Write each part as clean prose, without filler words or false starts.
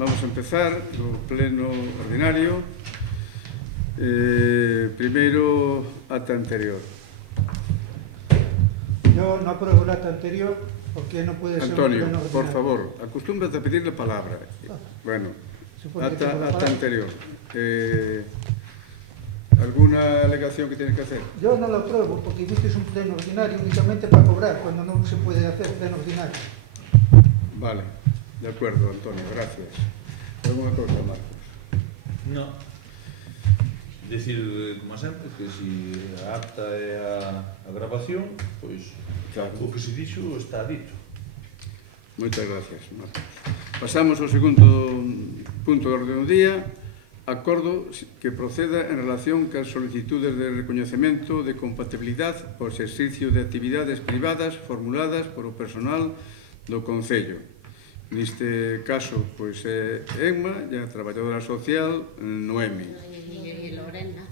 Vamos a empezar o pleno ordinario. Primeiro, acta anterior. Yo no apruebo el acta anterior porque no puede ser Antonio, un pleno ordinario. por favor, acostúmbrate a pedirle palabra. Bueno, acta anterior. ¿Alguna alegación que tienes que hacer? Yo no lo apruebo porque hiciste un pleno ordinario únicamente para cobrar cuando no se puede hacer pleno ordinario. Vale, de acuerdo, Antonio, gracias. ¿Alguna cosa, Marcos? No. Decir, como sempre, que se a acta é a grabación, pois Claro. o que se dixo está dito. Moitas gracias, Marcos. Pasamos ao segundo punto do orde do día. Acordo que proceda en relación cas solicitudes de recoñecemento de compatibilidade por exercicio de actividades privadas formuladas por o personal do Concello. Neste caso, pois é Emma e a traballadora social Noemi.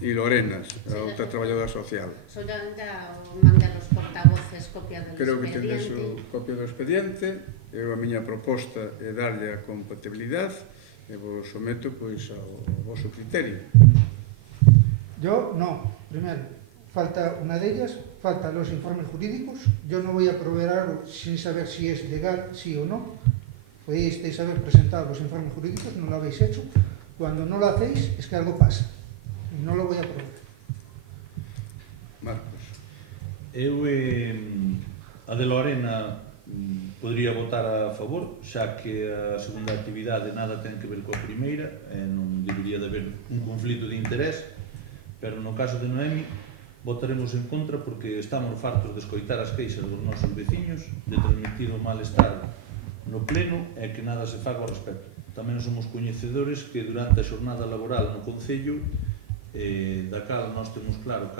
Y Lorena, a outra traballadora social. Solamente mandé a los portavoces copia del Creo que expediente. tendes o copia do expediente. Eu a miña proposta é darlle a compatibilidade e vos someto pois ao voso criterio. Yo no. Primero, falta una de ellas, faltan los informes jurídicos. Yo no voy a aprobar algo sin saber si es legal, sí o no. Podéis haber presentado los informes jurídicos, no lo habéis hecho. Cuando no lo hacéis es que algo pasa. Y no lo voy a aprobar. Marcos. Eu, a de Lorena, podría votar a favor, xa que a segunda actividade nada ten que ver coa primeira, e non debería de haber un conflito de interés, pero no caso de Noemi, votaremos en contra porque estamos fartos de escoitar as queixas dos nosos veciños, de transmitir o malestar no pleno e que nada se faga ao respecto. Tamén somos coñecedores que durante a xornada laboral no Concello, da cal nós temos claro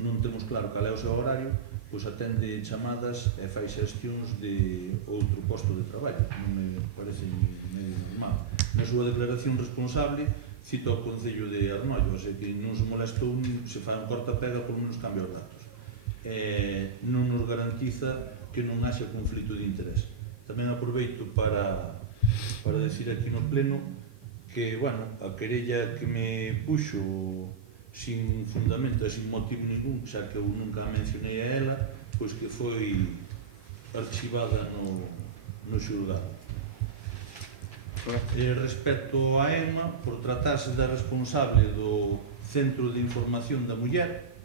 non temos claro cal é o seu horario, pois atende chamadas e fai xestións de outro posto de traballo. Non me parece medio normal. Na súa declaración responsable cita o Concello de Arnollo, así que non se molestou, se fai un cortapega, por menos cambia os datos. Non nos garantiza que non haxa conflito de interés. Tamén aproveito para decir aquí no pleno que, bueno, a querella que me puxo sin fundamento e sin motivo ningún, xa que eu nunca a mencionei a ela, pois que foi archivada no xulgado. Respecto a Emma, por tratarse da responsable do Centro de Información da Muller,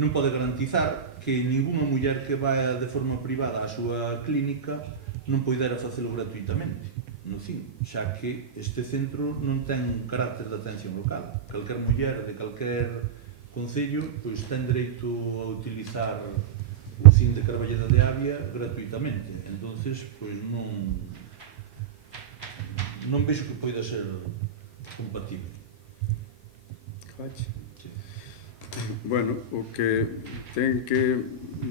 non pode garantizar que ningunha muller que vai de forma privada á súa clínica non poidera facelo gratuitamente no CIN, xa que este centro non ten carácter de atención local. Calquer muller de calquer concello pois ten dereito a utilizar o CIN de Carballeda de Avia gratuitamente. Entonces, pois non vexo que poida ser compatible. Bueno, o que ten que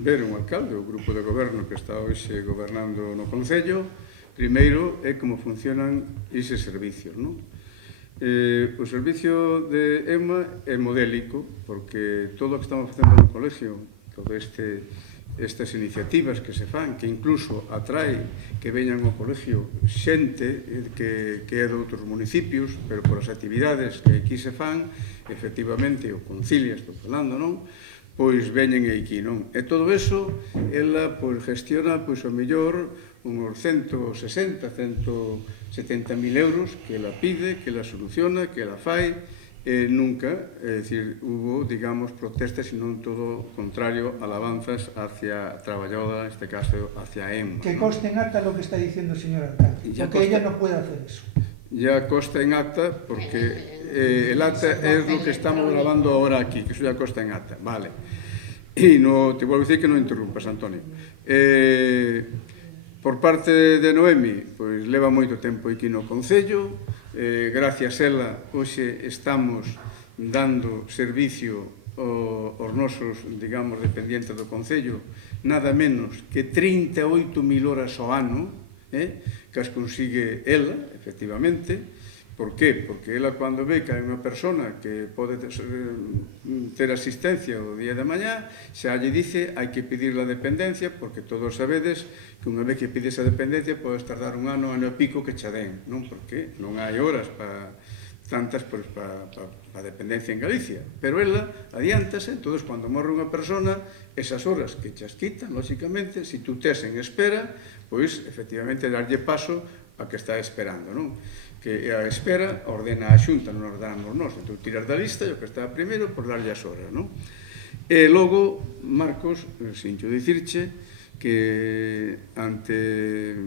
ver un alcalde, o grupo de goberno que está hoxe gobernando no Concello, primeiro é como funcionan eses servicios, non? O servicio de Emma é modélico, porque todo o que estamos facendo no colegio, todo estas iniciativas que se fan, que incluso atrae que veñan ao colegio xente que é de outros municipios, pero por as actividades que aquí se fan, efectivamente, o Concilia, estou falando, non? Pois veñen aquí, non? E todo eso, ela gestiona, o mellor, uns 160, 170.000 euros que ela pide, que ela soluciona, que ela fai, e nunca, é dicir, hubo, digamos, protestas, senón todo contrario, alabanzas hacia a traballadora, neste caso, hacia Emma. Que conste en acta lo que está diciendo el señor alcalde, porque ella no puede hacer eso. Ya consta en acta, porque el acta es lo que estamos grabando ahora aquí, que eso ya consta en acta, vale. Y no, te vuelvo a decir que no interrumpas, Antonio. Por parte de Noemi, pois leva moito tempo aquí no Concello, gracias a ela, hoxe estamos dando servicio aos nosos, digamos, dependientes do Concello, nada menos que 38.000 horas ao ano, que as consigue ela, efectivamente, Por qué? Porque ela cando ve que hai unha persona que pode ter asistencia o día de mañá, xa lle dice hai que pedir a dependencia, porque todos sabedes que unha vez que pides a dependencia podes tardar un ano e pico que xa den, non? Porque non hai horas para tantas para a dependencia en Galicia, pero ela adiántase, entón cando morre unha persona, esas horas que chas quitan, lóxicamente, se tú tes en espera, pois efectivamente darlle paso a que está esperando, non? Que a espera ordena a Xunta, non ordenamos nós, entón tiras da lista e o que está primeiro por darlle as horas, non? E logo, Marcos, sinxo dicirche que ante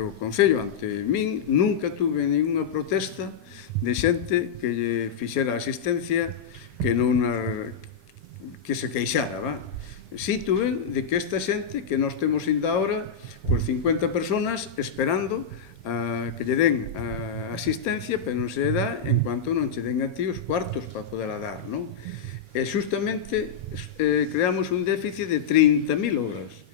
o Concello, ante min, nunca tuve ninguna protesta de xente que lle fixera asistencia que non que se queixara, va? Si tuve de que esta xente que nós temos ainda ahora por 50 personas esperando que lle den asistencia, pero non se lle dá en cuanto non che den a ti os cuartos para poderla dar, non? E justamente creamos un déficit de 30.000 horas.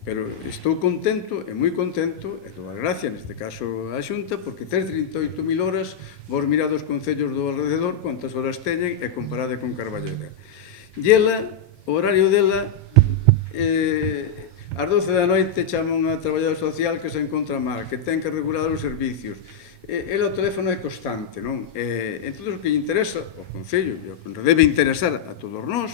Pero estou contento, e moi contento, e dou a gracia, neste caso, a Xunta, porque ter 38.000 horas, vos mirad os concellos do alrededor, quantas horas teñen, e comparade con Carballeda. E ela, o horario dela, ás 12 da noite chama unha traballadora social que se encontra mal, que ten que regular os servicios. Ela o teléfono é constante, non? Entón, o que lle interesa ao Concello, e o que debe interesar a todos nós,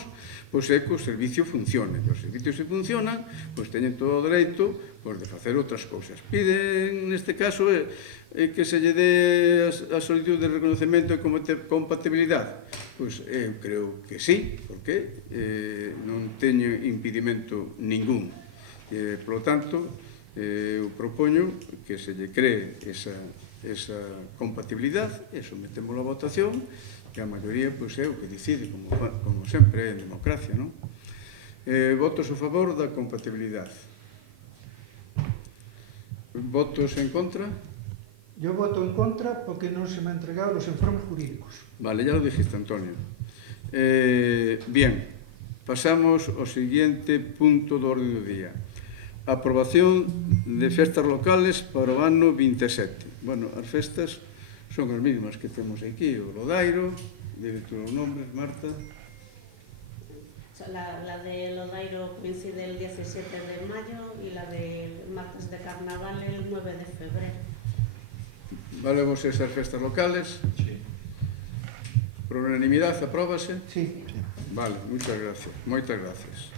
pois é que o servicio funcione. Os servicios se funcionan, pois teñen todo o dereito de facer outras cousas. Piden, neste caso, que se lle dé a solicitud de reconocemento e compatibilidade. Pois eu creo que sí, porque non teño impedimento ningún. Por lo tanto, eu propoño que se lle cree esa compatibilidade, e sometemos a votación, que a maioría é o que decide, como sempre en democracia, non? Votos a favor da compatibilidade. Votos en contra? Yo voto en contra porque non se me han entregado los informes jurídicos. Vale, ya lo dijiste, Antonio. Bien, pasamos ao seguinte punto do orden do día. Aprobación de festas locales para o ano 27. Bueno, as festas son as mesmas que temos aquí, o Lodairo, debe tú os nombres, Marta. La de Lodairo coincide el 17 de mayo y la de martes de carnaval el 9 de febrero. Vale vos esas festas locales? Sí. Por unanimidade, apróbase? Sí. Vale, moitas gracias. Moitas gracias.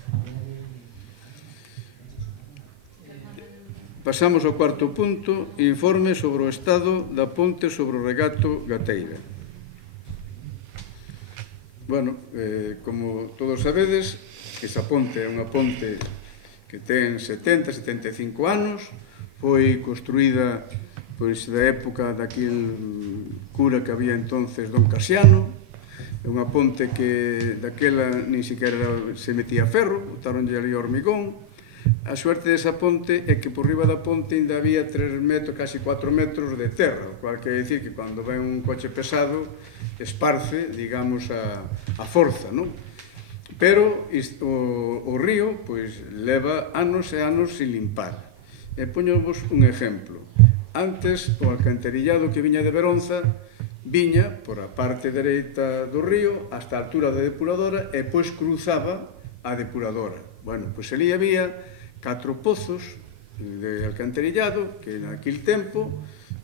Pasamos ao cuarto punto, informe sobre o estado da ponte sobre o regato Gateira. Bueno, como todos sabedes, esa ponte é unha ponte que ten 70-75 anos, foi construída da época daquel cura que había entonces Don Casiano, é unha ponte que daquela nin siquiera se metía ferro, botaronlle ali hormigón. A suerte desa ponte é que por riba da ponte ainda había 3 metros, casi 4 metros de terra, o cual quer dicir que cando ven un coche pesado esparce, digamos, a forza, non? Pero o río pois leva anos e anos sin limpar. E poñovos un exemplo. Antes, o alcantarillado que viña de Beronza viña por a parte dereita do río hasta a altura da depuradora e pois cruzaba a depuradora. Bueno, pois ali había 4 pozos de alcantarillado que naquele tempo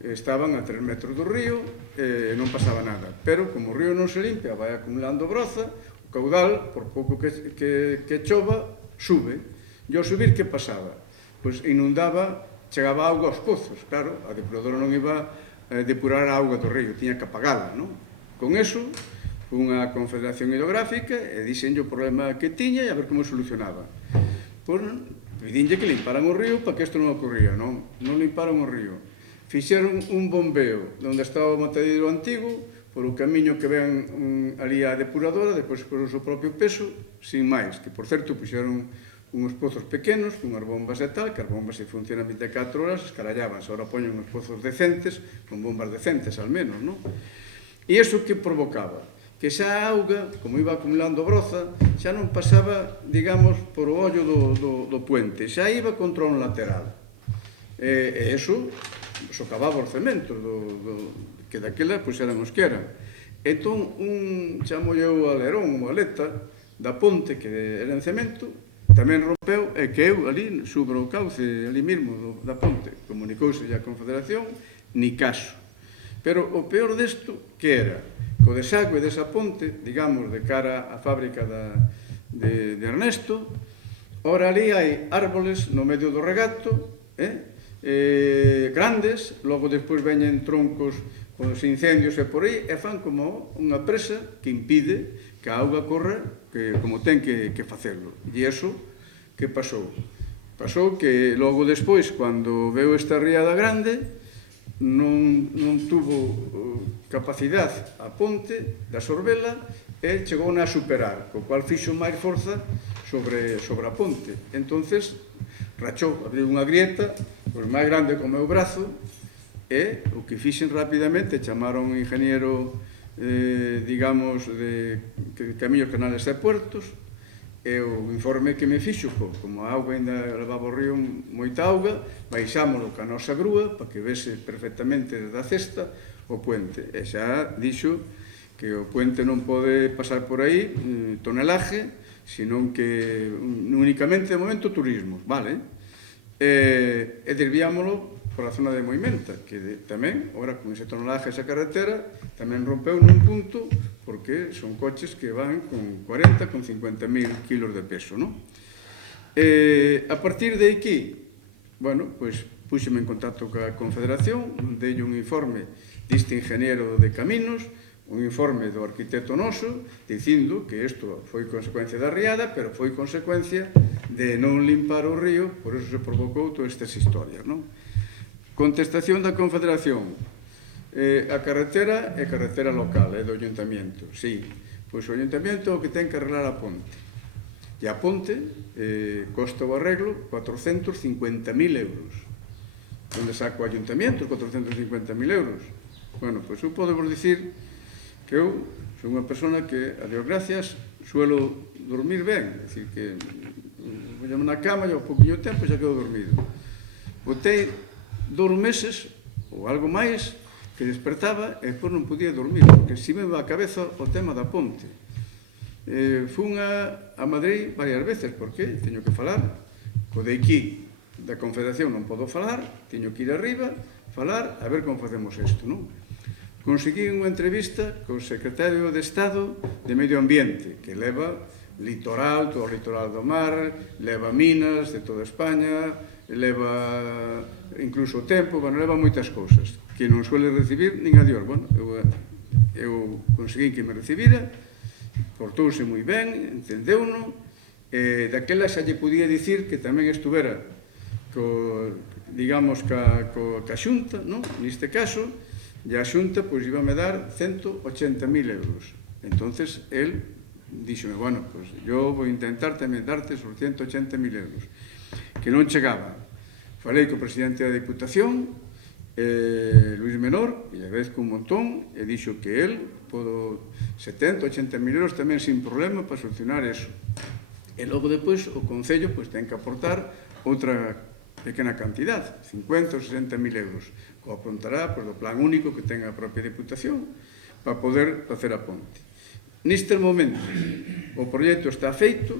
estaban a 3 metros do río e non pasaba nada. Pero como o río non se limpia, vai acumulando broza, o caudal, por pouco que chova, sube. E ao subir, que pasaba? Pois inundaba, chegaba auga aos pozos. Claro, a depuradora non iba a depurar a auga do río, tiña que apagala, non? Con eso, unha confederación hidrográfica e dixenlle o problema que tiña e a ver como solucionaba. Pois pedinlle que limparan o río para que isto non ocurría, non? Non limparon o río. Fixeron un bombeo onde estaba o matadeiro antigo, por o camiño que ven ali a depuradora, depois por o seu propio peso, sin máis, que por certo puxeron uns pozos pequenos, con as bombas e tal, que as bombas se funcionan 24 horas, escarallabanse, ahora poñen uns pozos decentes, con bombas decentes al menos, non? E iso que provocaba? Que xa a auga, como iba acumulando broza, xa non pasaba, digamos, por o ollo do puente, xa iba contra un lateral. E iso socavaba os cementos que daquela pois eran os que eran. Entón, chamo eu alerón, unha aleta da ponte que era en cemento, tamén rompeu e que eu ali sobre o cauce ali mesmo da ponte. Comunicouse a Confederación, ni caso. Pero o peor desto que era que o desagüe desa ponte, digamos, de cara á fábrica de Ernesto, ora ali hai árboles no medio do regato, grandes, logo despois veñen troncos os incendios e por aí, e fan como unha presa que impide que a auga corra como ten que facelo. E iso, que pasou? Pasou que logo despois, cando veu esta riada grande, non tuvo capacidade a ponte de absorbela e chegou a superar, co cual fixo máis forza sobre a ponte. Entonces, rachou, abriu unha grieta máis grande como o meu brazo, e o que fixen rapidamente, chamaron un ingeniero, digamos, de camiños, canales e puertos, e o informe que me fixo, como a auga ainda levaba o río moita auga, baixámoslo ca nosa grúa para que vese perfectamente desde a cesta o puente. E xa dixo que o puente non pode pasar por aí tonelaje, senón que únicamente de momento turismo, vale? E desviámoslo por a zona de Moimenta, que tamén, ora, con ese tonelaje esa carretera, tamén rompeu nun punto, porque son coches que van con 40, con 50.000 kilos de peso, non? A partir de aquí, bueno, pois, púxeme en contacto coa Confederación, dei un informe deste ingeniero de caminos, un informe do arquitecto noso, dicindo que isto foi consecuencia da riada, pero foi consecuencia de non limpar o río, por eso se provocou todas estas historias, non? Contestación da Confederación. A carretera é carretera local, é do Ayuntamiento, sí. Pois o Ayuntamiento o que ten que arreglar a ponte. E a ponte costa o arreglo 450.000 euros. Onde saco o Ayuntamiento 450.000 euros? Bueno, pois eu podo vos dicir que eu sou unha persona que, a Dios gracias, suelo dormir ben. É dicir, que vou na cama e ao pouquinho tempo xa quedo dormido. Botei 2 meses ou algo máis que despertaba e depois non podía dormir, porque si me va a cabeza o tema da ponte. Fun a Madrid varias veces, porque teño que falar co de aquí da Confederación, non podo falar, teño que ir arriba, falar, a ver como facemos isto, non? Conseguí unha entrevista co secretario de Estado de Medio Ambiente, que leva litoral, todo o litoral do mar, leva minas de toda España, leva incluso o tempo, bueno, leva moitas cousas que non suele recibir nin a Dios. Bueno, eu conseguí que me recibira, portouse moi ben, entendeu-no, daquela xa lle podía dicir que tamén estuvera digamos, ca Xunta, non? Neste caso, e a Xunta pois íbame dar 180.000 euros. Entonces, el díxome, bueno, pues yo vou intentar tamén darte esos 180.000 euros, que non chegaba. Falei co presidente da Diputación, Luis Menor, e lle agradezco un montón, e dixo que el podo 70, 80.000 euros tamén sin problema para solucionar eso. E logo depois o Concello pois ten que aportar outra pequena cantidad, 50 ou 60.000 euros, que o apuntará do plan único que ten a propia Diputación para poder facer a ponte. Neste momento, o proxecto está feito,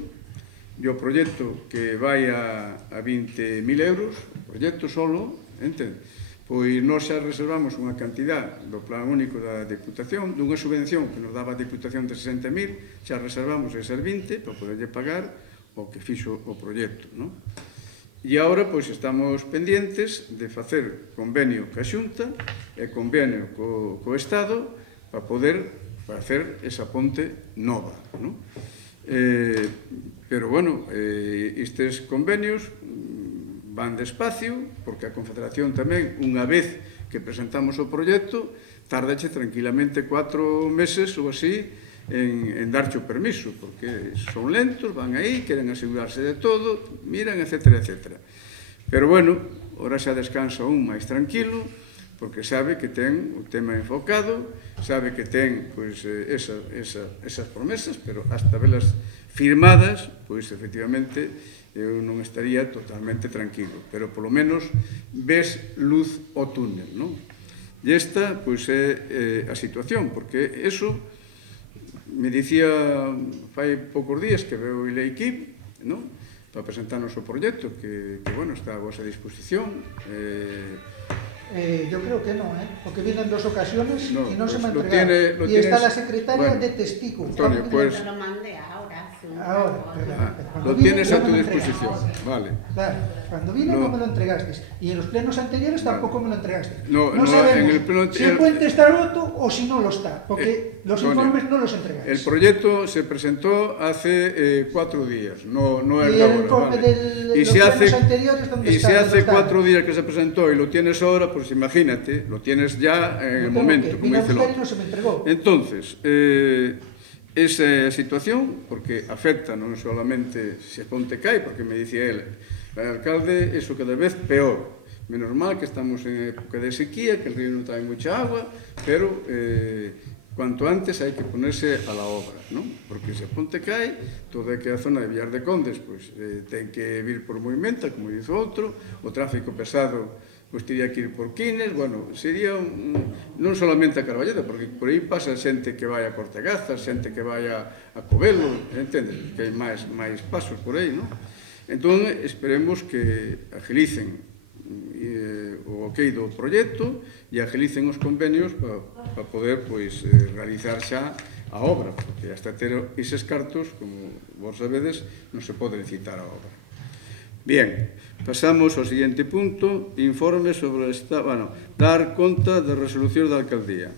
e o proxecto que vai a 20.000 euros, o proxecto solo, entende? Pois nós xa reservamos unha cantidad do plan único da Diputación, dunha subvención que nos daba a Diputación de 60.000, xa reservamos esas 20 para poderlle pagar o que fixo o proxecto, non? E agora, pois, estamos pendientes de facer convenio ca Xunta e convenio co Estado para poder facer esa ponte nova, non? Pero, bueno, estes convenios van despacio, porque a Confederación tamén, unha vez que presentamos o proxecto, tardache tranquilamente 4 meses ou así en darche o permiso, porque son lentos, van aí, queren asegurarse de todo, miran, etcétera, etcétera. Pero, bueno, ora xa descansa un máis tranquilo, porque sabe que ten o tema enfocado, sabe que ten pois, esas promesas, pero hasta velas firmadas, pois, efectivamente, eu non estaría totalmente tranquilo, pero polo menos ves luz ao túnel, non? E esta, pois, é a situación, porque eso me dicía fai poucos días que veo el equipo, non? Para presentarnos o proxecto que bueno, está a vosa disposición. Yo creo que no, porque vienen dos ocasiones no, y no se me ha lo entregado. Y está tienes, la secretaria bueno, de testigo. Antonio, pues... Te lo mandé ahora. lo tienes a tu disposición, vale. Claro, cuando vino no me lo entregaste. Y en los plenos anteriores tampoco me lo entregaste. No sabemos en el pleno si el puente está roto o si no lo está, porque los informes no los entregaste. El proyecto se presentó hace 4 días, no es y de el ahora. informe de los plenos anteriores, ¿dónde está? Y si hace 4 días que se presentó y lo tienes ahora, pues imagínate, lo tienes ya en el momento, como dice el otro. No se me entregó. Entonces, esa situación, porque afecta non solamente se a ponte cae, porque me dicía el alcalde, eso cada vez peor. Menos mal que estamos en época de sequía, que el río non trae mucha agua, pero cuanto antes hai que ponerse a la obra, non? Porque se a ponte cae, toda aquela zona de Villar de Condes, pues, ten que vir por movimenta, como dice outro, o tráfico pesado pois teria que ir por Quines, bueno, sería non solamente a Carballeda, porque por aí pasa xente que vai a Cortegazas, xente que vai a Covelo, entendes? Que hai máis pasos por aí, non? Entón, esperemos que agilicen o ok do proxecto e agilicen os convenios para poder, pois, realizar xa a obra, porque hasta ter eses cartos, como vos sabedes, non se pode licitar a obra. Bien, pasamos ao seguinte punto, informe sobre dar conta de resolucións da alcaldía.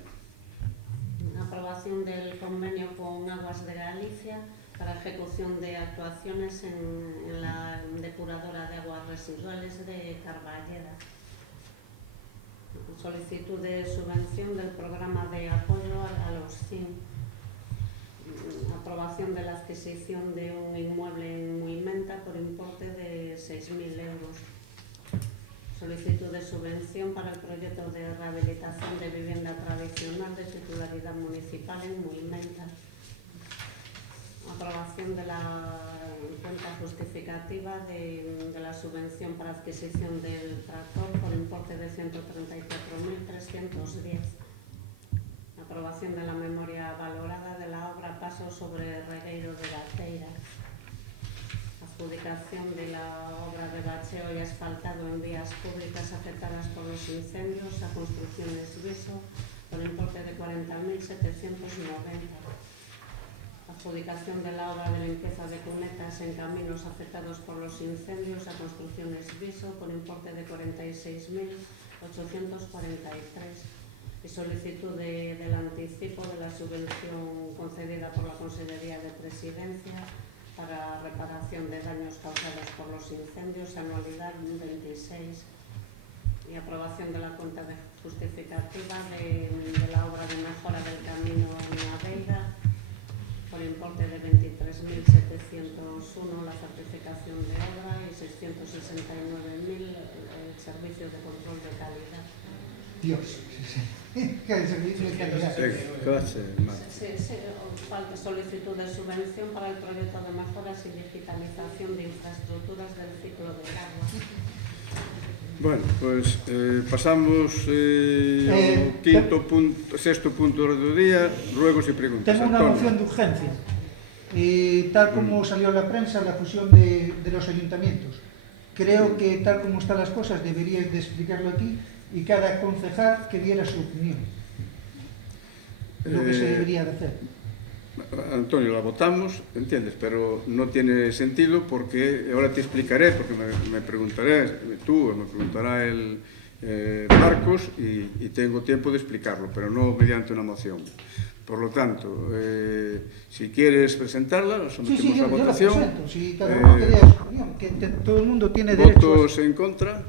Aprobación del convenio con Aguas de Galicia para ejecución de actuaciones en la depuradora de aguas residuales de Carballeda. Solicitud de subvención del programa de apoyo a los CIM. Aprobación de la adquisición de un inmueble en Muimenta por importe de 6.000 euros. Solicitud de subvención para el proyecto de rehabilitación de vivienda tradicional de titularidad municipal en Muimenta. Aprobación de la cuenta justificativa de la subvención para adquisición del tractor por importe de 134.310. Aprobación de la memoria valorada de la obra Paso sobre Regueiro de Gateira. Adjudicación de la obra de bacheo y asfaltado en vías públicas afectadas por los incendios a Construcciones Viso por importe de 40.790. Adjudicación de la obra de limpieza de cunetas en caminos afectados por los incendios a Construcciones Viso por importe de 46.843. Y solicitud del anticipo de la subvención concedida por la Consellería de Presidencia para reparación de daños causados por los incendios, anualidad 26. Y aprobación de la cuenta justificativa de la obra de mejora del camino en Aveira por importe de 23.701 la certificación de obra y 669.000 el servicio de control de calidad. Dios, que el servicio de calidad. Falta solicitud de subvención para el proyecto de mejoras y digitalización de infraestructuras del ciclo del agua. Bueno, pues pasamos ao sexto punto do día, ruegos e preguntas. Tengo una moción de urgencia. Tal como salió en la prensa, la fusión de los ayuntamientos. Creo que tal como están las cosas deberíais de explicarlo aquí y cada concejal que diera su opinión. Lo que se debería de hacer. Antonio, la votamos, entiendes, pero no tiene sentido porque ahora te explicaré, porque me preguntaré tú, me preguntará el Marcos y tengo tiempo de explicarlo, pero no mediante una moción. Por lo tanto, si quieres presentarla, la sometemos a votación. Yo la presento, si cada uno quería su opinión, que todo el mundo tiene derecho. ¿Votos en contra?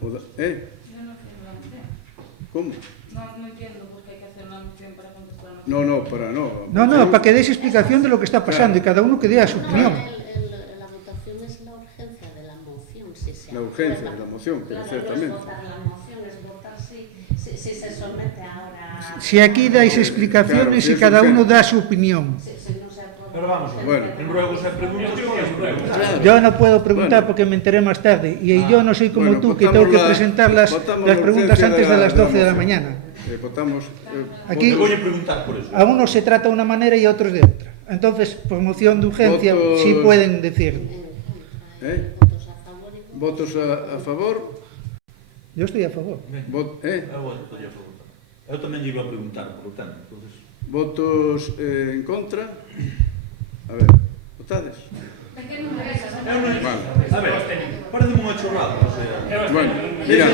Yo no quiero la moción. ¿Cómo? No entiendo por qué hay que hacer una moción para contestar una moción. No, para que deis explicación de lo que está pasando y cada uno que dé su opinión. La votación es la urgencia de la moción. Si se la urgencia de la moción, claro, ciertamente. No es votar la moción, es votar si se somete ahora. Si aquí dais explicaciones y cada uno da su opinión. Si no se aprueba. Pero vamos a ver. Bueno. En ruegos e preguntas, podes preguntar. Claro. Yo no puedo preguntar Bueno. porque me enteré más tarde y yo no soy como Bueno, tú que votamos tengo que la- presentar las votamos la preguntas urgencia antes de las 12 de la moción. mañana. Votamos... Aquí- Te voy a preguntar por eso. A unos se trata de una manera y a otros de otra. Entonces, por moción de urgencia, Votos- sí pueden decirlo. Votos a favor y Votos a favor? Yo estoy a favor. Eu votaría a favor tamén. Eu tamén lle iba a preguntar por o tema, entonces... Votos en contra? A ver, votades? Vale. A ver, parece unha chorrada, o sea... Bueno, mira,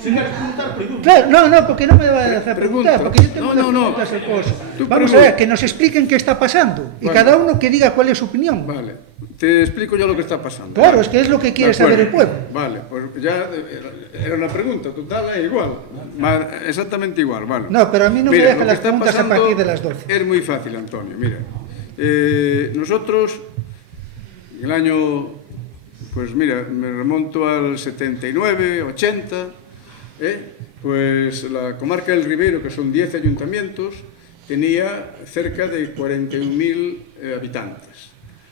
Se queres preguntar, pregunta. Claro, no, porque no me va a dejar preguntar, Pregunta. porque yo tengo No, no, unas preguntas al pozo. Tú Vamos a pregunta. ver, que nos expliquen qué está pasando y Bueno. cada uno que diga cuál es su opinión. vale. Te explico yo lo que está pasando. Claro, Vale. es que es lo que quiere De acuerdo. saber el pueblo. Vale, pues ya era una pregunta, total, es igual. Exactamente igual, vale. No, pero a mí no me Mira, dejan lo que las está preguntas a pasando partir de las 12. Es muy fácil, Antonio, mira. Nosotros, en el año, pues mira, me remonto al 79, 80, pues la comarca del Ribeiro, que son 10 ayuntamientos, tenía cerca de 41.000 habitantes.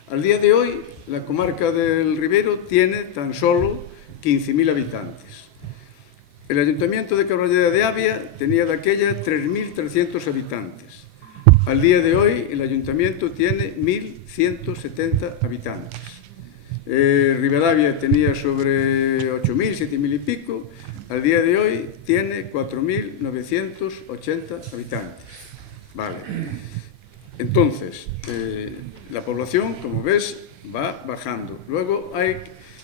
Al día de hoy, la comarca del Ribeiro tiene tan solo 15.000 habitantes. El ayuntamiento de Carballeda de Avia tenía de aquella 3.300 habitantes. Al día de hoy, el ayuntamiento tiene 1.170 habitantes. Rivadavia tenía sobre 8.000, 7.000 y pico. Al día de hoy tiene 4.980 habitantes. Vale. Entonces, la población, como ves, va bajando. Luego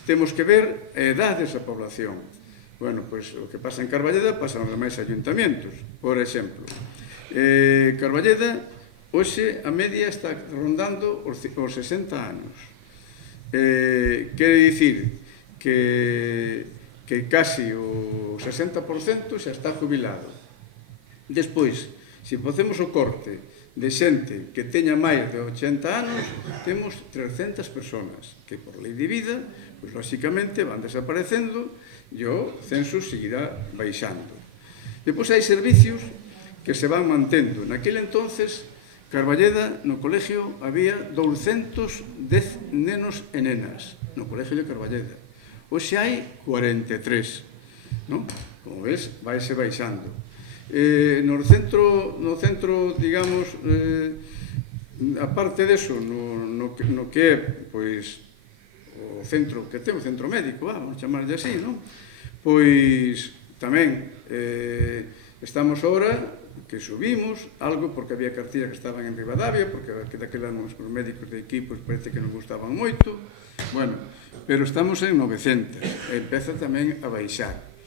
tenemos que ver a edad desa población. Bueno, pues o que pasa en Carballeda pasa nos demais ayuntamientos. Por exemplo, Carballeda, hoxe a media está rondando os 60 anos. Quere dicir que casi o 60% xa está jubilado. Despois, se facemos o corte de xente que teña máis de 80 anos, temos 300 personas que por lei de vida, pois lóxicamente van desaparecendo e o censo seguirá baixando. Depois hai servicios que se van mantendo. Naquele entonces, Carballeda, no colegio, había 210 nenos e nenas no colegio de Carballeda. Hoxe hai 43, non? Como ves, vaise baixando. No centro, digamos, aparte deso, no que é, pois, o centro que ten, o centro médico, vamos chamarlle así, non? Pois, tamén, estamos ahora que subimos algo porque había cartillas que estaban en Rivadavia, porque daquela os médicos de equipos parece que nos gustaban moito, bueno, pero estamos en 900, e empeza tamén a baixar.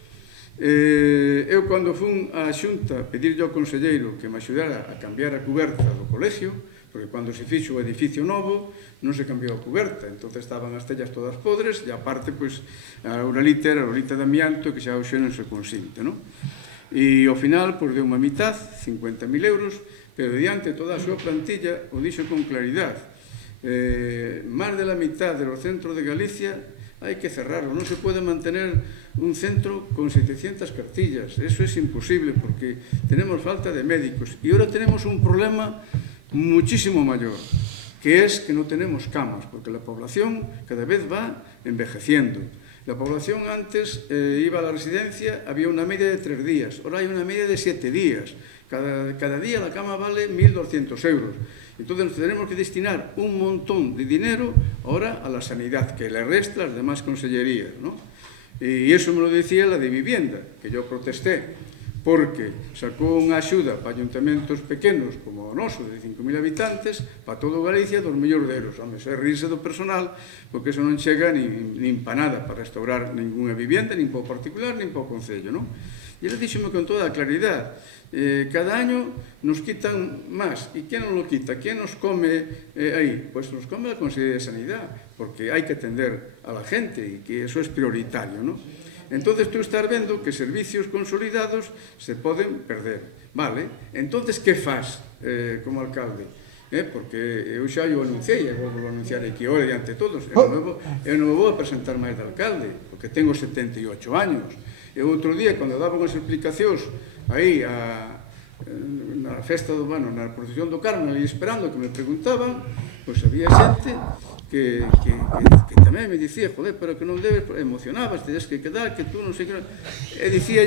Eu, cando fun á Xunta pedirlle ao conselleiro que me axudara a cambiar a cuberta do colegio, porque cando se fixo o edificio novo non se cambiou a cuberta, entonces estaban as tellas todas podres e aparte, pois, a uralita era a uralita de amianto que xa hoxe non se consinte, non? E ao final, pois, deu unha mitad, 50.000 euros, pero diante toda a súa plantilla o dixo con claridade. Máis de la mitad do centro de Galicia hai que cerrarlo, non se pode mantener un centro con 700 cartillas, eso es imposible porque tenemos falta de médicos e ahora tenemos un problema muchísimo mayor, que es que no tenemos camas, porque la población cada vez va envejeciendo. La población antes iba a la residencia, había una media de 3 días, ahora hay una media de 7 días. Cada día la cama vale 1.200 euros. Entonces tenemos que destinar un montón de dinero ahora a la sanidad, que le resta a las demás consellerías, ¿no? Y eso me lo decía la de vivienda, que yo protesté, porque sacou unha axuda para ayuntamentos pequenos como o noso, de 5.000 habitantes, para todo Galicia, 2 millóns de euros. Home, se rirse do personal, porque eso non chega nin para nada para restaurar ninguna vivienda, nin para o particular, nin para o Concello, non? E ele díxome con toda a claridade, cada año nos quitan máis, e quen nos lo quita? Quen nos come aí? Pois nos come a Consellería de Sanidade, porque hai que atender a la gente e que eso es prioritario, non? Entonces tú estás vendo que servicios consolidados se poden perder, vale? Entonces que faz como alcalde? Porque eu xa o anunciei, e vou anunciar aquí ahora diante de todos, eu non vou a presentar máis de alcalde, porque tengo 78 años. E outro día, cando daba unhas explicacións aí a na festa do, bueno, na procesión do Carme, ali esperando que me preguntaban, pois había xente que tamén me dicía, joder, pero que non debes, emocionabas, tedes que quedar, que tú non sei que... E dicía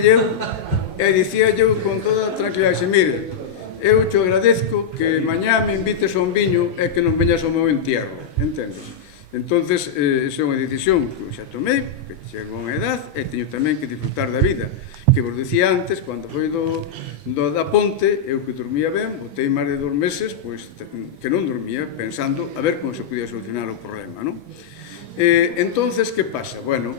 eu con toda tranquilidade, mire, eu te agradezco que mañá me invites a un viño e que non veñas ao meu entierro, entendes? Entonces, esa é unha decisión que xa tomei, que chego a unha edad e teño tamén que disfrutar da vida. Que vos dicía antes, cando foi da ponte, eu que dormía ben, botei máis de 2 meses, pois, que non dormía, pensando a ver como se podía solucionar o problema, non? Entonces, que pasa? Bueno,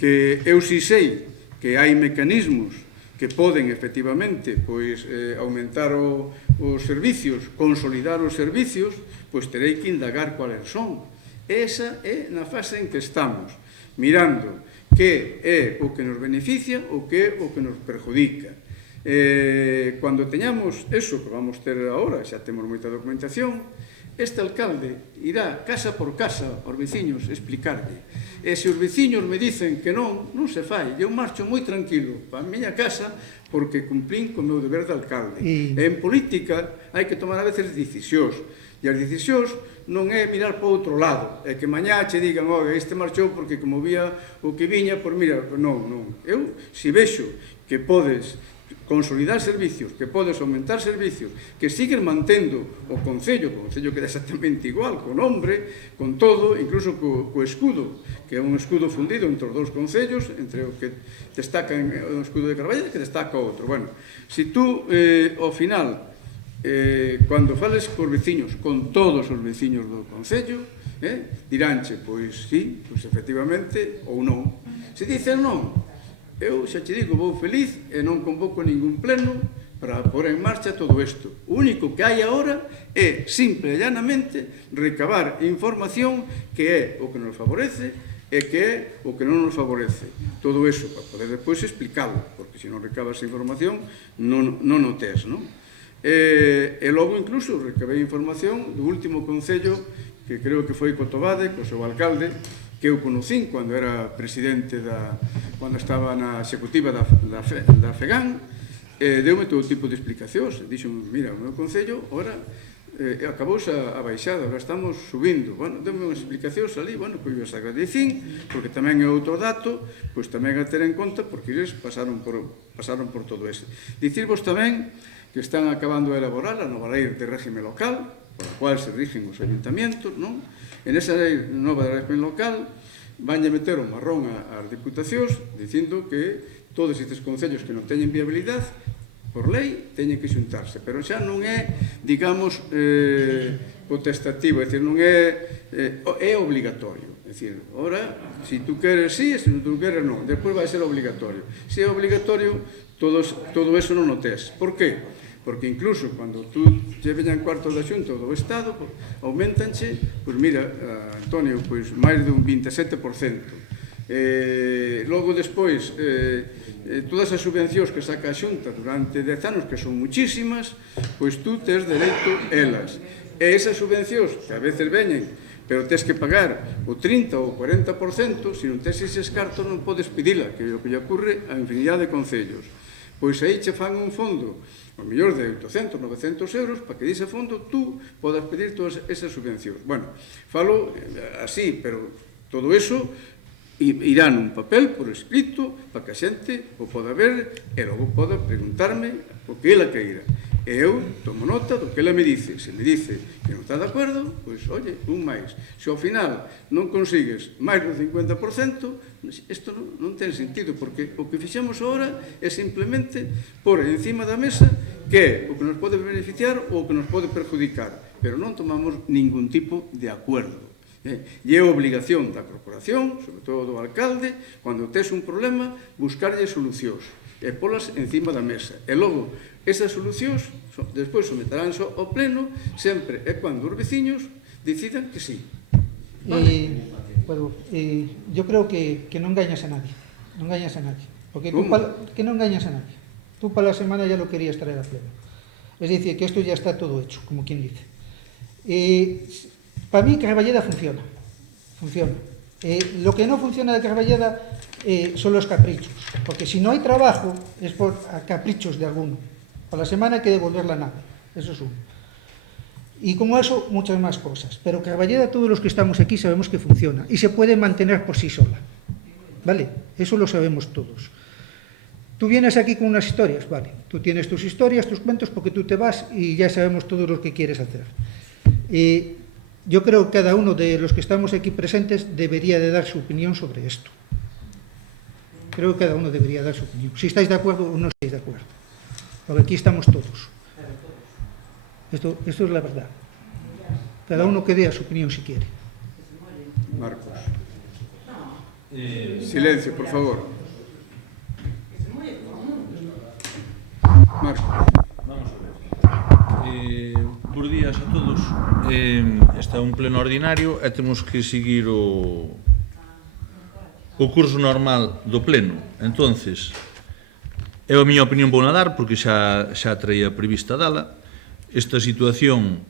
que eu si sei que hai mecanismos que poden, efectivamente, pois, aumentar os servicios, consolidar os servicios, pois terei que indagar cuáles son. Esa é na fase en que estamos, mirando que é o que nos beneficia ou que é o que nos perjudica. Cando teñamos eso que vamos ter agora, xa temos moita documentación, este alcalde irá casa por casa aos veciños explicarlle. E se os veciños me dicen que non se fai. Eu marcho moi tranquilo para a miña casa porque cumplín con o meu deber de alcalde. E en política hai que tomar a veces decisións. E as decisións non é mirar para outro lado, é que mañá che digan, este marchou porque como vía o que viña, pois mira, non. Eu, se vexo que podes consolidar servicios, que podes aumentar servicios, que sigues mantendo o Concello queda exactamente igual, co nombre, con todo, incluso co escudo, que é un escudo fundido entre os dous concellos, entre o que destaca o escudo de Carballeda que destaca outro. Bueno, se tú, ao final, cando fales cos veciños, con todos os veciños do Concello, diránche, pois sí, pois efectivamente, ou non. Se dicen non, eu xa te digo, vou feliz e non convoco ningún pleno para pôr en marcha todo isto. O único que hai agora é, simple e llanamente, recabar información que é o que nos favorece e que é o que non nos favorece. Todo iso para poder depois explicalo, porque se non recabas información non o tes, non? E logo incluso recabei información do último concello que creo que foi Cotobade, co seu alcalde, que eu conocín cando era presidente cando estaba na executiva da FEGAN, deu-me todo tipo de explicacións. Dixo-me, mira, o meu concello, ora, acabouse a baixada, agora estamos subindo. Bueno, deu-me unhas explicacións ali, bueno, pois os agradecín, porque tamén é outro dato, pois tamén a ter en conta, porque eles pasaron por todo eso. Dicirvos tamén que están acabando de elaborar a nova lei de régimen local, por a cual se rigen os ayuntamientos, non? En esa lei nova de régimen local vanlle meter o marrón ás diputacións dicindo que todos estes concellos que non teñen viabilidade por lei teñen que xuntarse, pero xa non é, digamos, potestativo, é dicir, non é obligatorio. É dicir, ora, se tú queres sí, se tú queres non, despois vai ser obligatorio. Se é obligatorio, todo eso non o tes. Por qué? Porque incluso cando tú lle veñan cuartos da Xunta do Estado, aumentanche, pois mira, Antonio, pois máis de un 27%. Logo despois, todas as subvencións que saca a Xunta durante 10 anos, que son muchísimas, pois tú tes dereito elas. E esas subvencións, que a veces veñen, pero tes que pagar o 30 ou 40%, se non tes eses cartos non podes pedila, que é o que lle ocurre a infinidade de concellos. Pois aí che fan un fondo, ao mellor de 800, 900 euros, para que dese fondo tú podas pedir todas esas subvencións. Bueno, falo así, pero todo eso irá nun papel por escrito para que a xente o poda ver e logo poda preguntarme o que ela queira. E eu tomo nota do que ela me dice. Se me dice que non está de acordo, pois, oye, un máis. Se ao final non consigues máis do 50%, isto non ten sentido, porque o que fixemos agora é simplemente pôr encima da mesa que é o que nos pode beneficiar ou o que nos pode perjudicar, pero non tomamos ningún tipo de acuerdo. E é obligación da corporación, sobre todo do alcalde, cando tes un problema, buscarlle solucións e polas encima da mesa. E logo, esas solucións despois someteránse ao pleno sempre e cando os veciños decidan que sí. Bueno, yo creo que non engañas a nadie. Non engañas a nadie. Porque que non engañas a nadie. Tú para la semana ya lo querías traer a pleno. Es decir, que esto ya está todo hecho, como quien dice. Para mí Carballeda funciona. Funciona. Lo que no funciona de Carballeda son los caprichos. Porque si no hay trabajo es por caprichos de alguno. A la semana hay que devolver la nave. Eso es uno. Y como eso, muchas más cosas. Pero Carballeda, todos los que estamos aquí sabemos que funciona y se puede mantener por sí sola. ¿Vale? Eso lo sabemos todos. Tú vienes aquí con unas historias, vale. Tú tienes tus historias, tus cuentos, porque tú te vas y ya sabemos todo lo que quieres hacer. Yo creo que cada uno de los que estamos aquí presentes debería de dar su opinión sobre esto. Creo que cada uno debería dar su opinión. Si estáis de acuerdo o no estáis de acuerdo. Porque aquí estamos todos. Esto es la verdad. Cada uno que dé su opinión si quiere. Marcos. Silencio, por favor. Marcos. Vamos a ver. Bos días a todos. Está un pleno ordinario e temos que seguir o curso normal do pleno. Entonces, eu a miña opinión vou dar porque xa traía prevista dala. Esta situación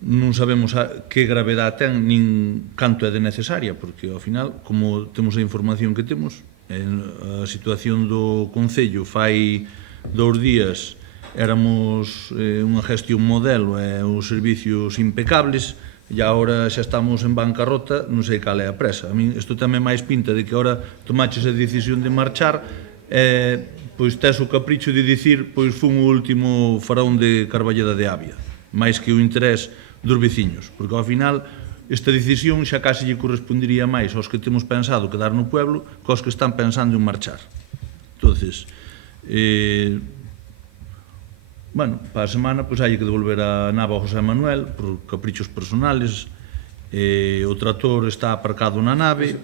non sabemos que gravedade ten nin canto é de necesaria, porque ao final, como temos a información que temos, a situación do Concello fai 2 días éramos unha gestión modelo e os servicios impecables e agora xa estamos en bancarrota, non sei cal é a presa. A min isto tamén máis pinta de que agora tomaches a decisión de marchar pois tes o capricho de dicir pois fun o último faraón de Carballeda de Avia, máis que o interés dos veciños, porque ao final esta decisión xa case lle correspondería máis aos que temos pensado quedar no pueblo que aos que están pensando en marchar. Entonces, bueno, para a semana pois hai que devolver a nave a José Manuel por caprichos personales. O trator está aparcado na nave.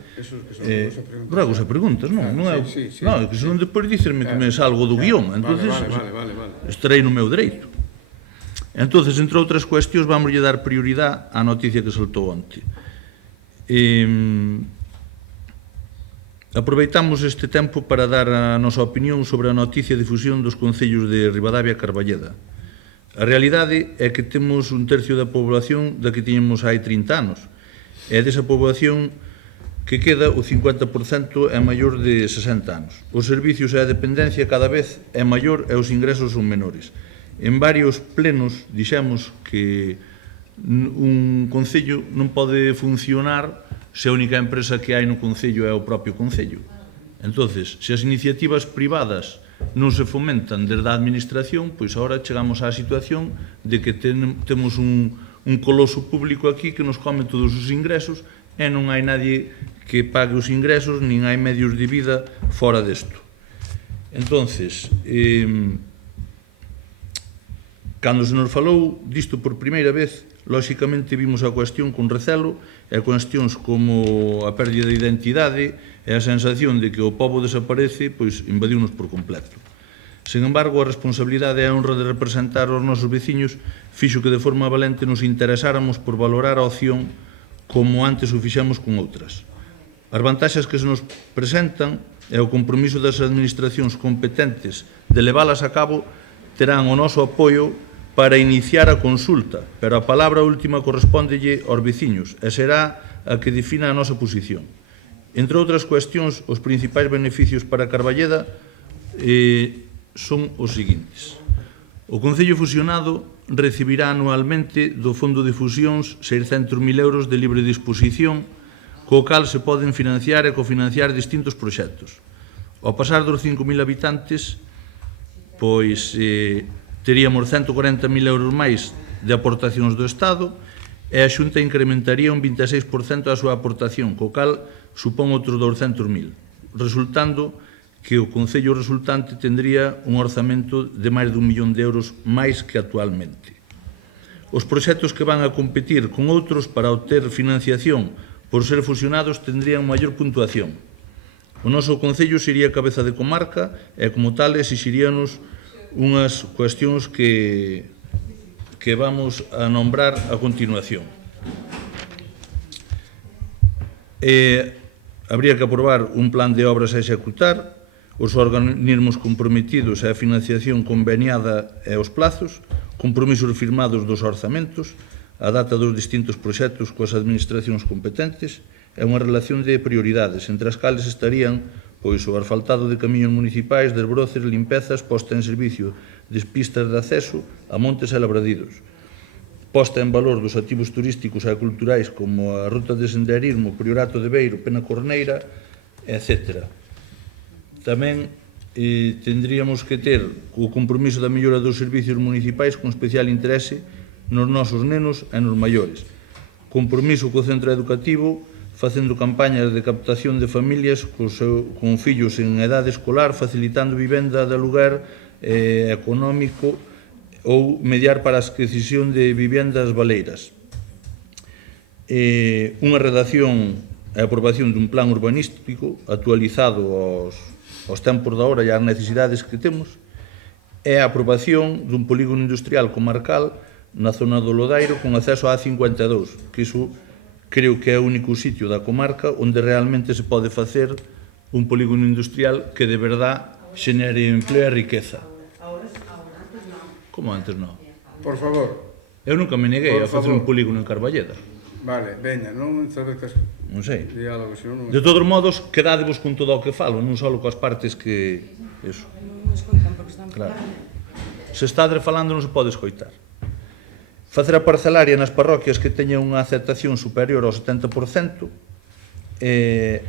Ruegos e preguntas, non? Non é que senón depois dicerme que me salgo do guión. Entonces, estarei no meu dereito. Entonces, entre outras cuestións, vamos lle dar prioridade á noticia que saltou onte. Aproveitamos este tempo para dar a nosa opinión sobre a noticia de fusión dos concellos de Ribadavia e Carballeda. A realidade é que temos 1/3 da población da que tiñemos hai 30 anos, e desa población que queda o 50% é maior de 60 anos. Os servicios e a dependencia cada vez é maior e os ingresos son menores. En varios plenos dixemos que un concello non pode funcionar se a única empresa que hai no concello é o propio concello. Entonces, se as iniciativas privadas non se fomentan desde a administración, pois agora chegamos á situación de que temos un coloso público aquí que nos come todos os ingresos e non hai nadie que pague os ingresos, nin hai medios de vida fora desto. Entonces, cando se nos falou disto por primeira vez, lóxicamente vimos a cuestión con recelo e cuestións como a pérdida de identidade e a sensación de que o pobo desaparece, pois invadiunos por completo. Sen embargo, a responsabilidade e a honra de representar os nosos veciños fixo que de forma valente nos interesáramos por valorar a opción como antes o fixemos con outras. As vantaxes que se nos presentan e o compromiso das administracións competentes de leválas a cabo terán o noso apoio para iniciar a consulta, pero a palabra última correspóndelle aos veciños e será a que defina a nosa posición. Entre outras cuestións, os principais beneficios para Carballeda son os seguintes. O Concello fusionado recibirá anualmente do Fondo de Fusións 600.000 euros de libre disposición, co cal se poden financiar e cofinanciar distintos proxectos. Ao pasar dos 5.000 habitantes, pois teríamos 140.000 euros máis de aportacións do Estado e a Xunta incrementaría un 26% a súa aportación, co cal supón outros 200.000, resultando que o Concello resultante tendría un orzamento de máis de 1 millón de euros máis que actualmente. Os proxectos que van a competir con outros para obter financiación por ser fusionados tendrían maior puntuación. O noso Concello sería cabeza de comarca e, como tal, exixiríanos unhas cuestións que vamos a nombrar a continuación. Habría que aprobar un plan de obras a executar, os organismos comprometidos e a financiación conveniada e os plazos, compromisos firmados dos orzamentos, a data dos distintos proxectos coas administracións competentes e unha relación de prioridades, entre as cales estarían pois o asfaltado de camiños municipais, desbroces, limpezas, posta en servicio de pistas de acceso a montes e labradidos, posta en valor dos activos turísticos e culturais como a ruta de senderismo, Priorato de Beiro, Pena Corneira, etc. Tamén tendríamos que ter o compromiso da mellora dos servicios municipais con especial interese nos nosos nenos e nos maiores. Compromiso co centro educativo, facendo campañas de captación de familias con fillos en edade escolar, facilitando vivenda de aluguer económico ou mediar para a adquisición de vivendas baleiras. Unha redacción e aprobación dun plan urbanístico actualizado aos tempos da hora e ás necesidades que temos, e a aprobación dun polígono industrial comarcal na zona do Lodairo con acceso á A52, que iso creo que é o único sitio da comarca onde realmente se pode facer un polígono industrial que de verdad xenere empleo e riqueza. Como antes non? Por favor. Eu nunca me neguei a facer un polígono en Carballeda. Vale, veña, non sabes Non sei. diálogo, senón non... De todos modos, quedádevos con todo o que falo, non só coas partes que... Eso. Non escoitan porque están Claro. Se estades falando non se pode escoitar. Facer a parcelaria nas parroquias que teñan unha aceptación superior ao 70%,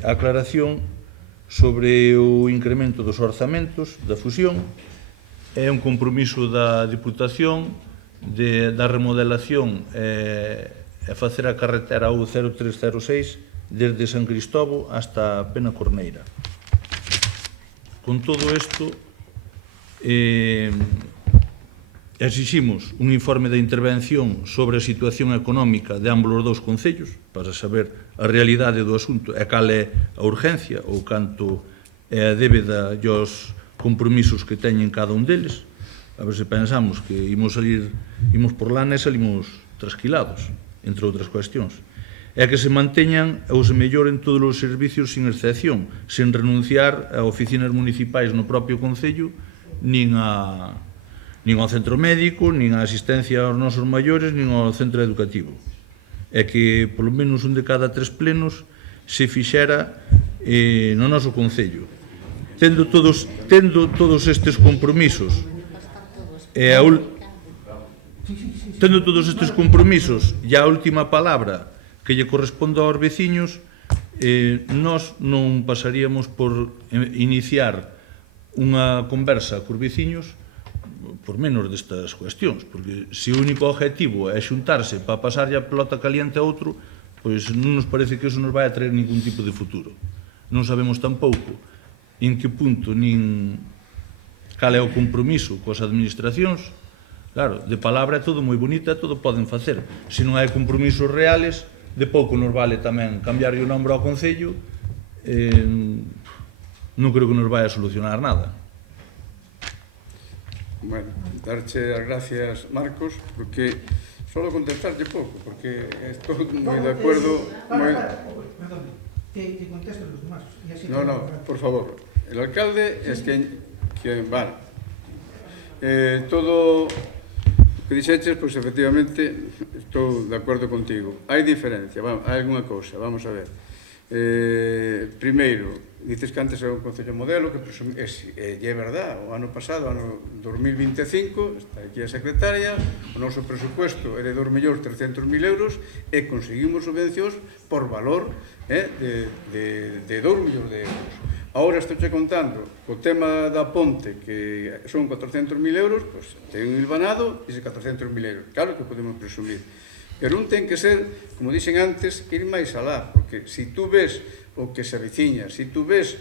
a aclaración sobre o incremento dos orzamentos da fusión, é un compromiso da Diputación da remodelación e facer a carretera U0306 desde San Cristóbal hasta Pena Corneira. Con todo isto, exiximos un informe de intervención sobre a situación económica de ambos os dous concellos para saber a realidade do asunto e cal é a urgencia ou canto é a débeda e os compromisos que teñen cada un deles. A ver se pensamos que imos por lana e salimos trasquilados, entre outras cuestións. É que se manteñan ou se melloren todos os servicios sin excepción, sen renunciar a oficinas municipais no propio concello, nin ao centro médico, nin a asistencia aos nosos maiores, nin ao centro educativo. É que, polo menos, un de cada 3 plenos se fixera no noso concello. Tendo todos estes compromisos e a última palabra que lle corresponde aos veciños, nós non pasaríamos por iniciar unha conversa cos veciños por menos destas cuestións, porque se o único objetivo é xuntarse para pasarlle a pelota caliente a outro, pois non nos parece que iso nos vai a traer ningún tipo de futuro. Non sabemos tampouco en que punto nin cal é o compromiso coas administracións. Claro, de palabra é todo moi bonita, todo poden facer. Se non hai compromisos reales, de pouco nos vale tamén cambiar o nombre ao Concello, non creo que nos vai a solucionar nada. Bueno, darche as gracias, Marcos, porque solo contestarlle pouco, porque estou moi de acordo... Perdón, que contesten los demás. No, por favor. El alcalde es quien vale. Todo o que dixeches, pois efectivamente estou de acordo contigo. Hai diferencia, hai alguna cousa, vamos a ver. Primeiro, dices que antes era un concello modelo, que é verdad, o ano pasado, ano 2025, está aquí a secretaria, o noso presupuesto era de 2.300.000 euros e conseguimos subvencións por valor de 2 millóns de euros. Ahora estou contando o tema da ponte, que son 400.000 euros, pois ten un hilvanado e 400.000 euros. Claro que podemos presumir. Pero un ten que ser, como dixen antes, ir máis alá, porque se tú ves o que se aviciña, se tú ves,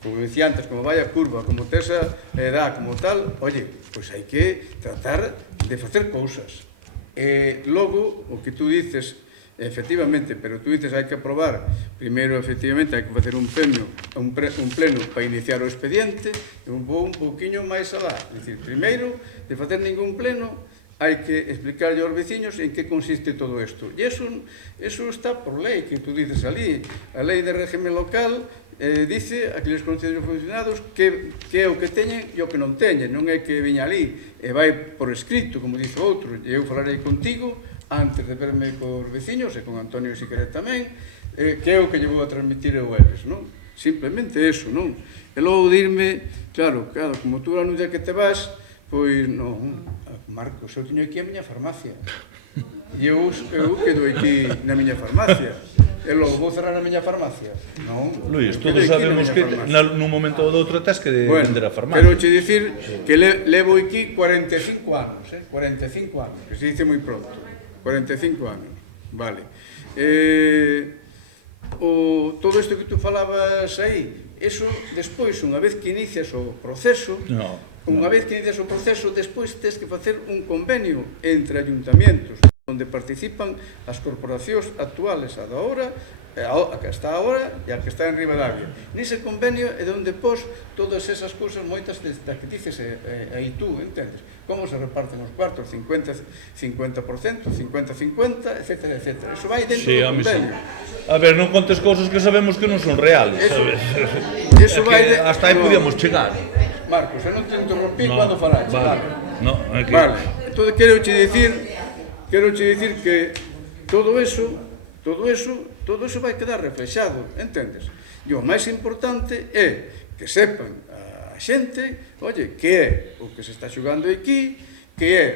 como dicía antes, como vai a curva, como tesa edad, como tal, oye, pois hai que tratar de facer cousas. Logo, o que tú dices, efectivamente, pero tú dices hai que aprobar, primeiro, efectivamente, hai que facer un pleno para iniciar o expediente, e un pouquiño máis alá. É dicir, primeiro, de facer ningún pleno, hai que explicarlle aos veciños en que consiste todo isto. E eso está por lei, que tú dices ali. A lei de régimen local dice a aqueles concellos funcionados que é o que teñen e o que non teñen. Non é que veña ali e vai por escrito, como dice outro. E eu falarei contigo antes de verme cos veciños e con Antonio Siqueret tamén, que é o que lle vou a transmitir eu eles, non? Simplemente eso, non? E logo dirme, claro, como tú anuncias que te vas, Pois non, Marcos, eu teño aquí a miña farmacia. E eu quedo aquí na miña farmacia. E logo vou cerrar a miña farmacia. Non. Luís, todos sabemos que nun momento ou doutro tens que vender a farmacia. Quero che dicir que levo aquí 45 anos, 45 anos, que se dice moi pronto. 45 anos, vale. Todo isto que tú falabas aí, eso despois, unha vez que inicias o proceso, despois tens que facer un convenio entre ayuntamientos onde participan as corporacións actuales a da hora, a que está agora e a que está en Ribadavia. Nese convenio é onde pos todas esas cousas, moitas das que dices aí tú, entendes? Como se reparten os cuartos, 50%, 50%, 50-50, etc. Eso vai dentro do convenio. A ver, non contes cousas que sabemos que non son reales, sabes? Hasta aí podíamos chegar. Marcos, eu non te interrompí cando falaste. Vale, entón quero che dicir que todo eso vai quedar reflexado, entendes? E o máis importante é que sepan a xente, oye, que é o que se está xogando aquí, que é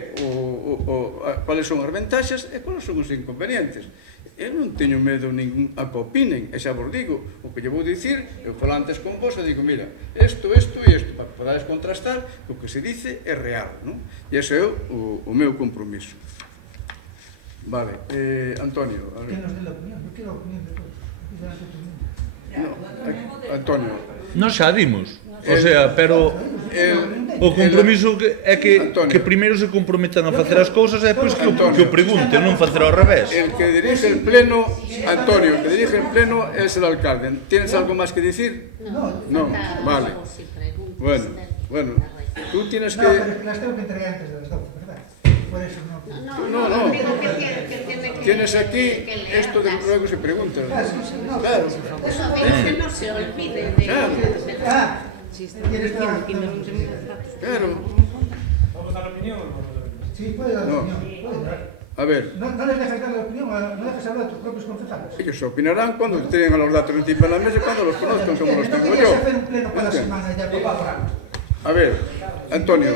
cuáles son as ventaxas e cuáles son os inconvenientes. Eu non teño medo ningún a que opinen, e xa vos digo, o que lle vou dicir, eu falo antes con vos e digo, mira, isto e isto, para que podades contrastar, o que se dice é real, non? E ese é o meu compromiso. Vale, Antonio. Que nos dé la opinión, eu quero a opinión de todos. Antonio. Non xa dimos. O sea, pero o compromiso é que primeiro se comprometan a facer as cousas e depois que o pregunten, non facer ao revés. El que dirige el pleno, Antonio, el que dirige el pleno es el alcalde. ¿Tienes algo más que decir? No, vale. Bueno, tú tienes que... No, pero es que las tengo que entregar antes de las 12, ¿verdad? Por eso no. No. Tienes aquí esto de ruegos y preguntas. Claro. Que no se olvide de... Claro. ¿Vamos a dar opinión o no? Sí, puede dar opinión. A ver. No les dejes dar la opinión, no dejes hablar a tus propios concejales. Ellos opinarán cuando tengan a los datos encima de la mesa y cuando los conozcan como los tengo yo. hacer un pleno para la semana ya para aprobarlo. A ver, Antonio,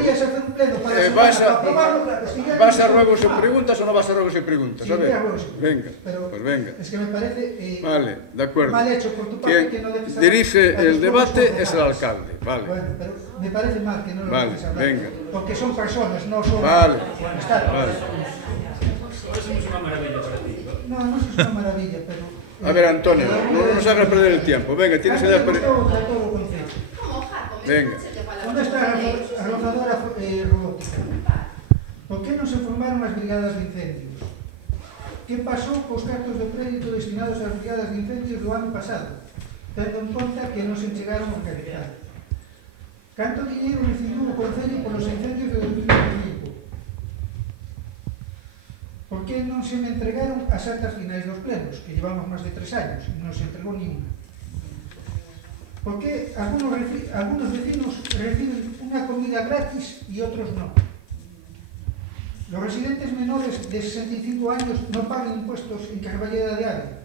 ¿vas a ruegos y preguntas o no vas a ruegos y preguntas? A ver, venga, pues venga. Es que me parece vale, de acuerdo. mal hecho por tu parte que no dejes hablar. Dirige el debate es el alcalde, vale. Bueno, pero me parece mal que no lo dejes hablar. Venga. Porque son personas, no son... Vale. Eso no es una maravilla para ti. No es una maravilla, pero... A ver, Antonio, no nos hagas perder el tiempo. Venga, tienes que dar... Venga. ¿Dónde está la arrojadora robótica? ¿Por qué no se formaron las brigadas de incendios? ¿Qué pasó cos cartos de crédito destinados ás brigadas de incendios do ano pasado, tendo en conta que non se chegaron a realizar? Canto dinheiro recibiu o Concello polos incendios de 2025? ¿Por que non se me entregaron as actas finais dos plenos, que llevamos máis de 3 años e non se entregou ni unha? ¿Por qué algunos vecinos reciben una comida gratis y otros no? Los residentes menores de 65 años no pagan impuestos en Carballeda de Ávila.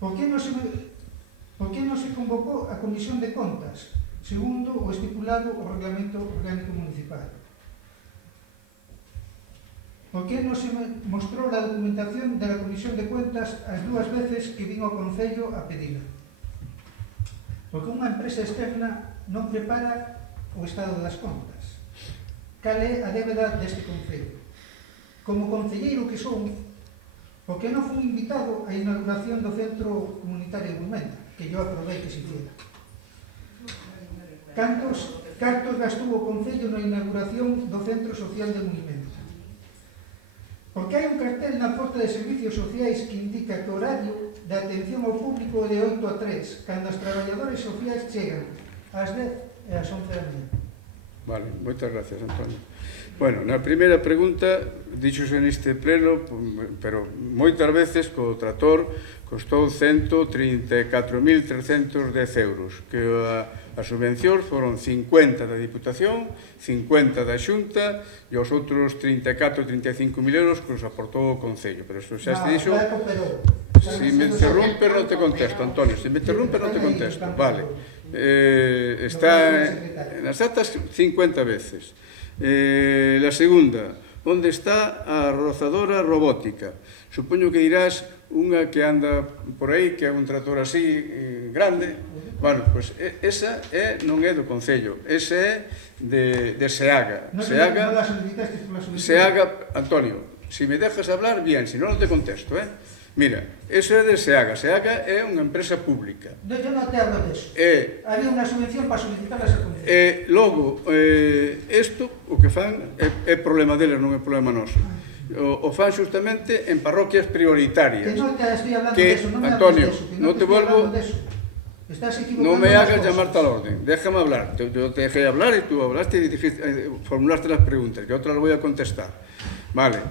¿Por qué no se convocó a Comisión de Contas, segundo o estipulado o Reglamento Orgánico Municipal? ¿Por qué no se mostrou a documentación da Comisión de Cuentas as 2 veces que vin ao Concello a pedila? Porque unha empresa externa non prepara o estado das contas. Cal é a débeda deste Concello? Como concelleiro que son, por que non fui invitado á inauguración do Centro Comunitario de Monumenta, que yo aprobei que se hiciera? Cantos cartos gastou o Concello na inauguración do Centro Social de Monumenta? Porque hai un cartel na porta de Servicios Sociais que indica que o horario de atención ao público é de 8 a 3, cando os traballadores sociais chegan ás 10 e ás 11 da mañá. Vale, moitas gracias, Antonio. Bueno, na primeira pregunta, díxose neste pleno, pero moitas veces co trator costou 134.310 euros, que a subvención foron 50 da Diputación, 50 da Xunta e os outros 34-35.000 euros que os aportou o Concello. Pero isto xa se dixo... Si me interrumpe non te contesto, Antonio, si me interrumpe non te contesto. Vale. Está nas actas 50 veces. La segunda, onde está a rozadora robótica? Supoño que dirás unha que anda por aí, que é un trator así grande. Bueno, pois esa non é do Concello, esa é de SEAGA. SEAGA, Antonio, si me dejas hablar, bien, si non te contesto, Mira, eso é de SEAGA. SEAGA é unha empresa pública. Yo non te hablo de eso. Había unha subvención para solicitar esa Concello. Logo, isto, o que fan, é problema deles, non é problema noso. O fan justamente en parroquias prioritarias. Que non te estoy hablando de eso, non me Antonio, hables de eso. non te vuelvo... Estás equivocando. Non me hagas llamarte al orden, déjame hablar. Yo te dejé hablar y tú hablaste y formulaste las preguntas, que otras las voy a contestar. Vale.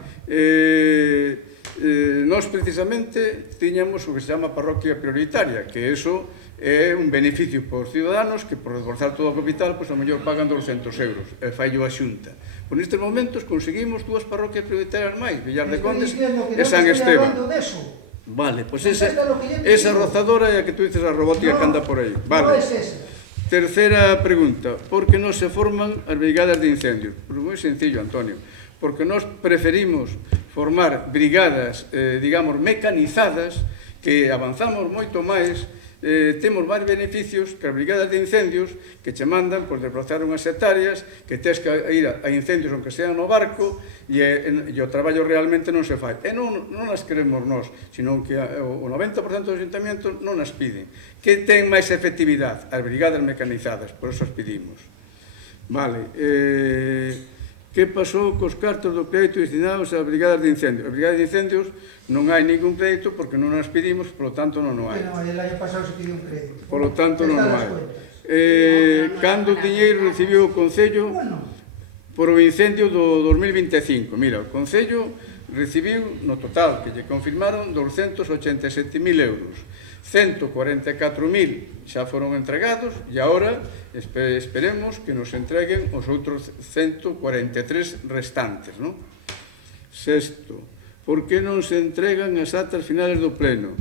Nós precisamente tiñamos o que se chama parroquia prioritaria, que eso é un beneficio por ciudadanos que por esforzar todo o capital, pois a mellor pagan 200 euros, e faillo a Xunta. Por nestes momentos conseguimos dúas parroquias prioritarias máis, Villar de Condes e San Esteban. Vale, pois esa rozadora é a que tú dices a robótica que anda por aí. Vale. Terceira pregunta, por que non se forman as brigadas de incendios? Pois moi sencillo, Antonio, porque nós preferimos formar brigadas, digamos, mecanizadas, que avanzamos moito máis, temos máis beneficios que as brigadas de incendios que che mandan por desplazar unhas hectáreas, que tens que ir a incendios aunque sean no barco, e o traballo realmente non se fai. E non as queremos nós, sino que o 90% dos ayuntamientos non as piden. Que ten máis efectividade? As brigadas mecanizadas, por eso as pedimos. Vale, que pasou cos cartos do crédito destinados ás brigadas de incendios? As brigadas de incendios non hai ningún crédito porque non as pedimos, polo tanto non hai. Bueno, el año pasado se pidió un crédito. Polo tanto non hai. Cando o diñeiro recibiu o Concello por o incendio do 2025? Mira, o Concello recibiu no total, que lle confirmaron, 287.000 euros. 144.000 xa foron entregados e agora esperemos que nos entreguen os outros 143 restantes, non? Sexto, por que non se entregan as actas finales do pleno?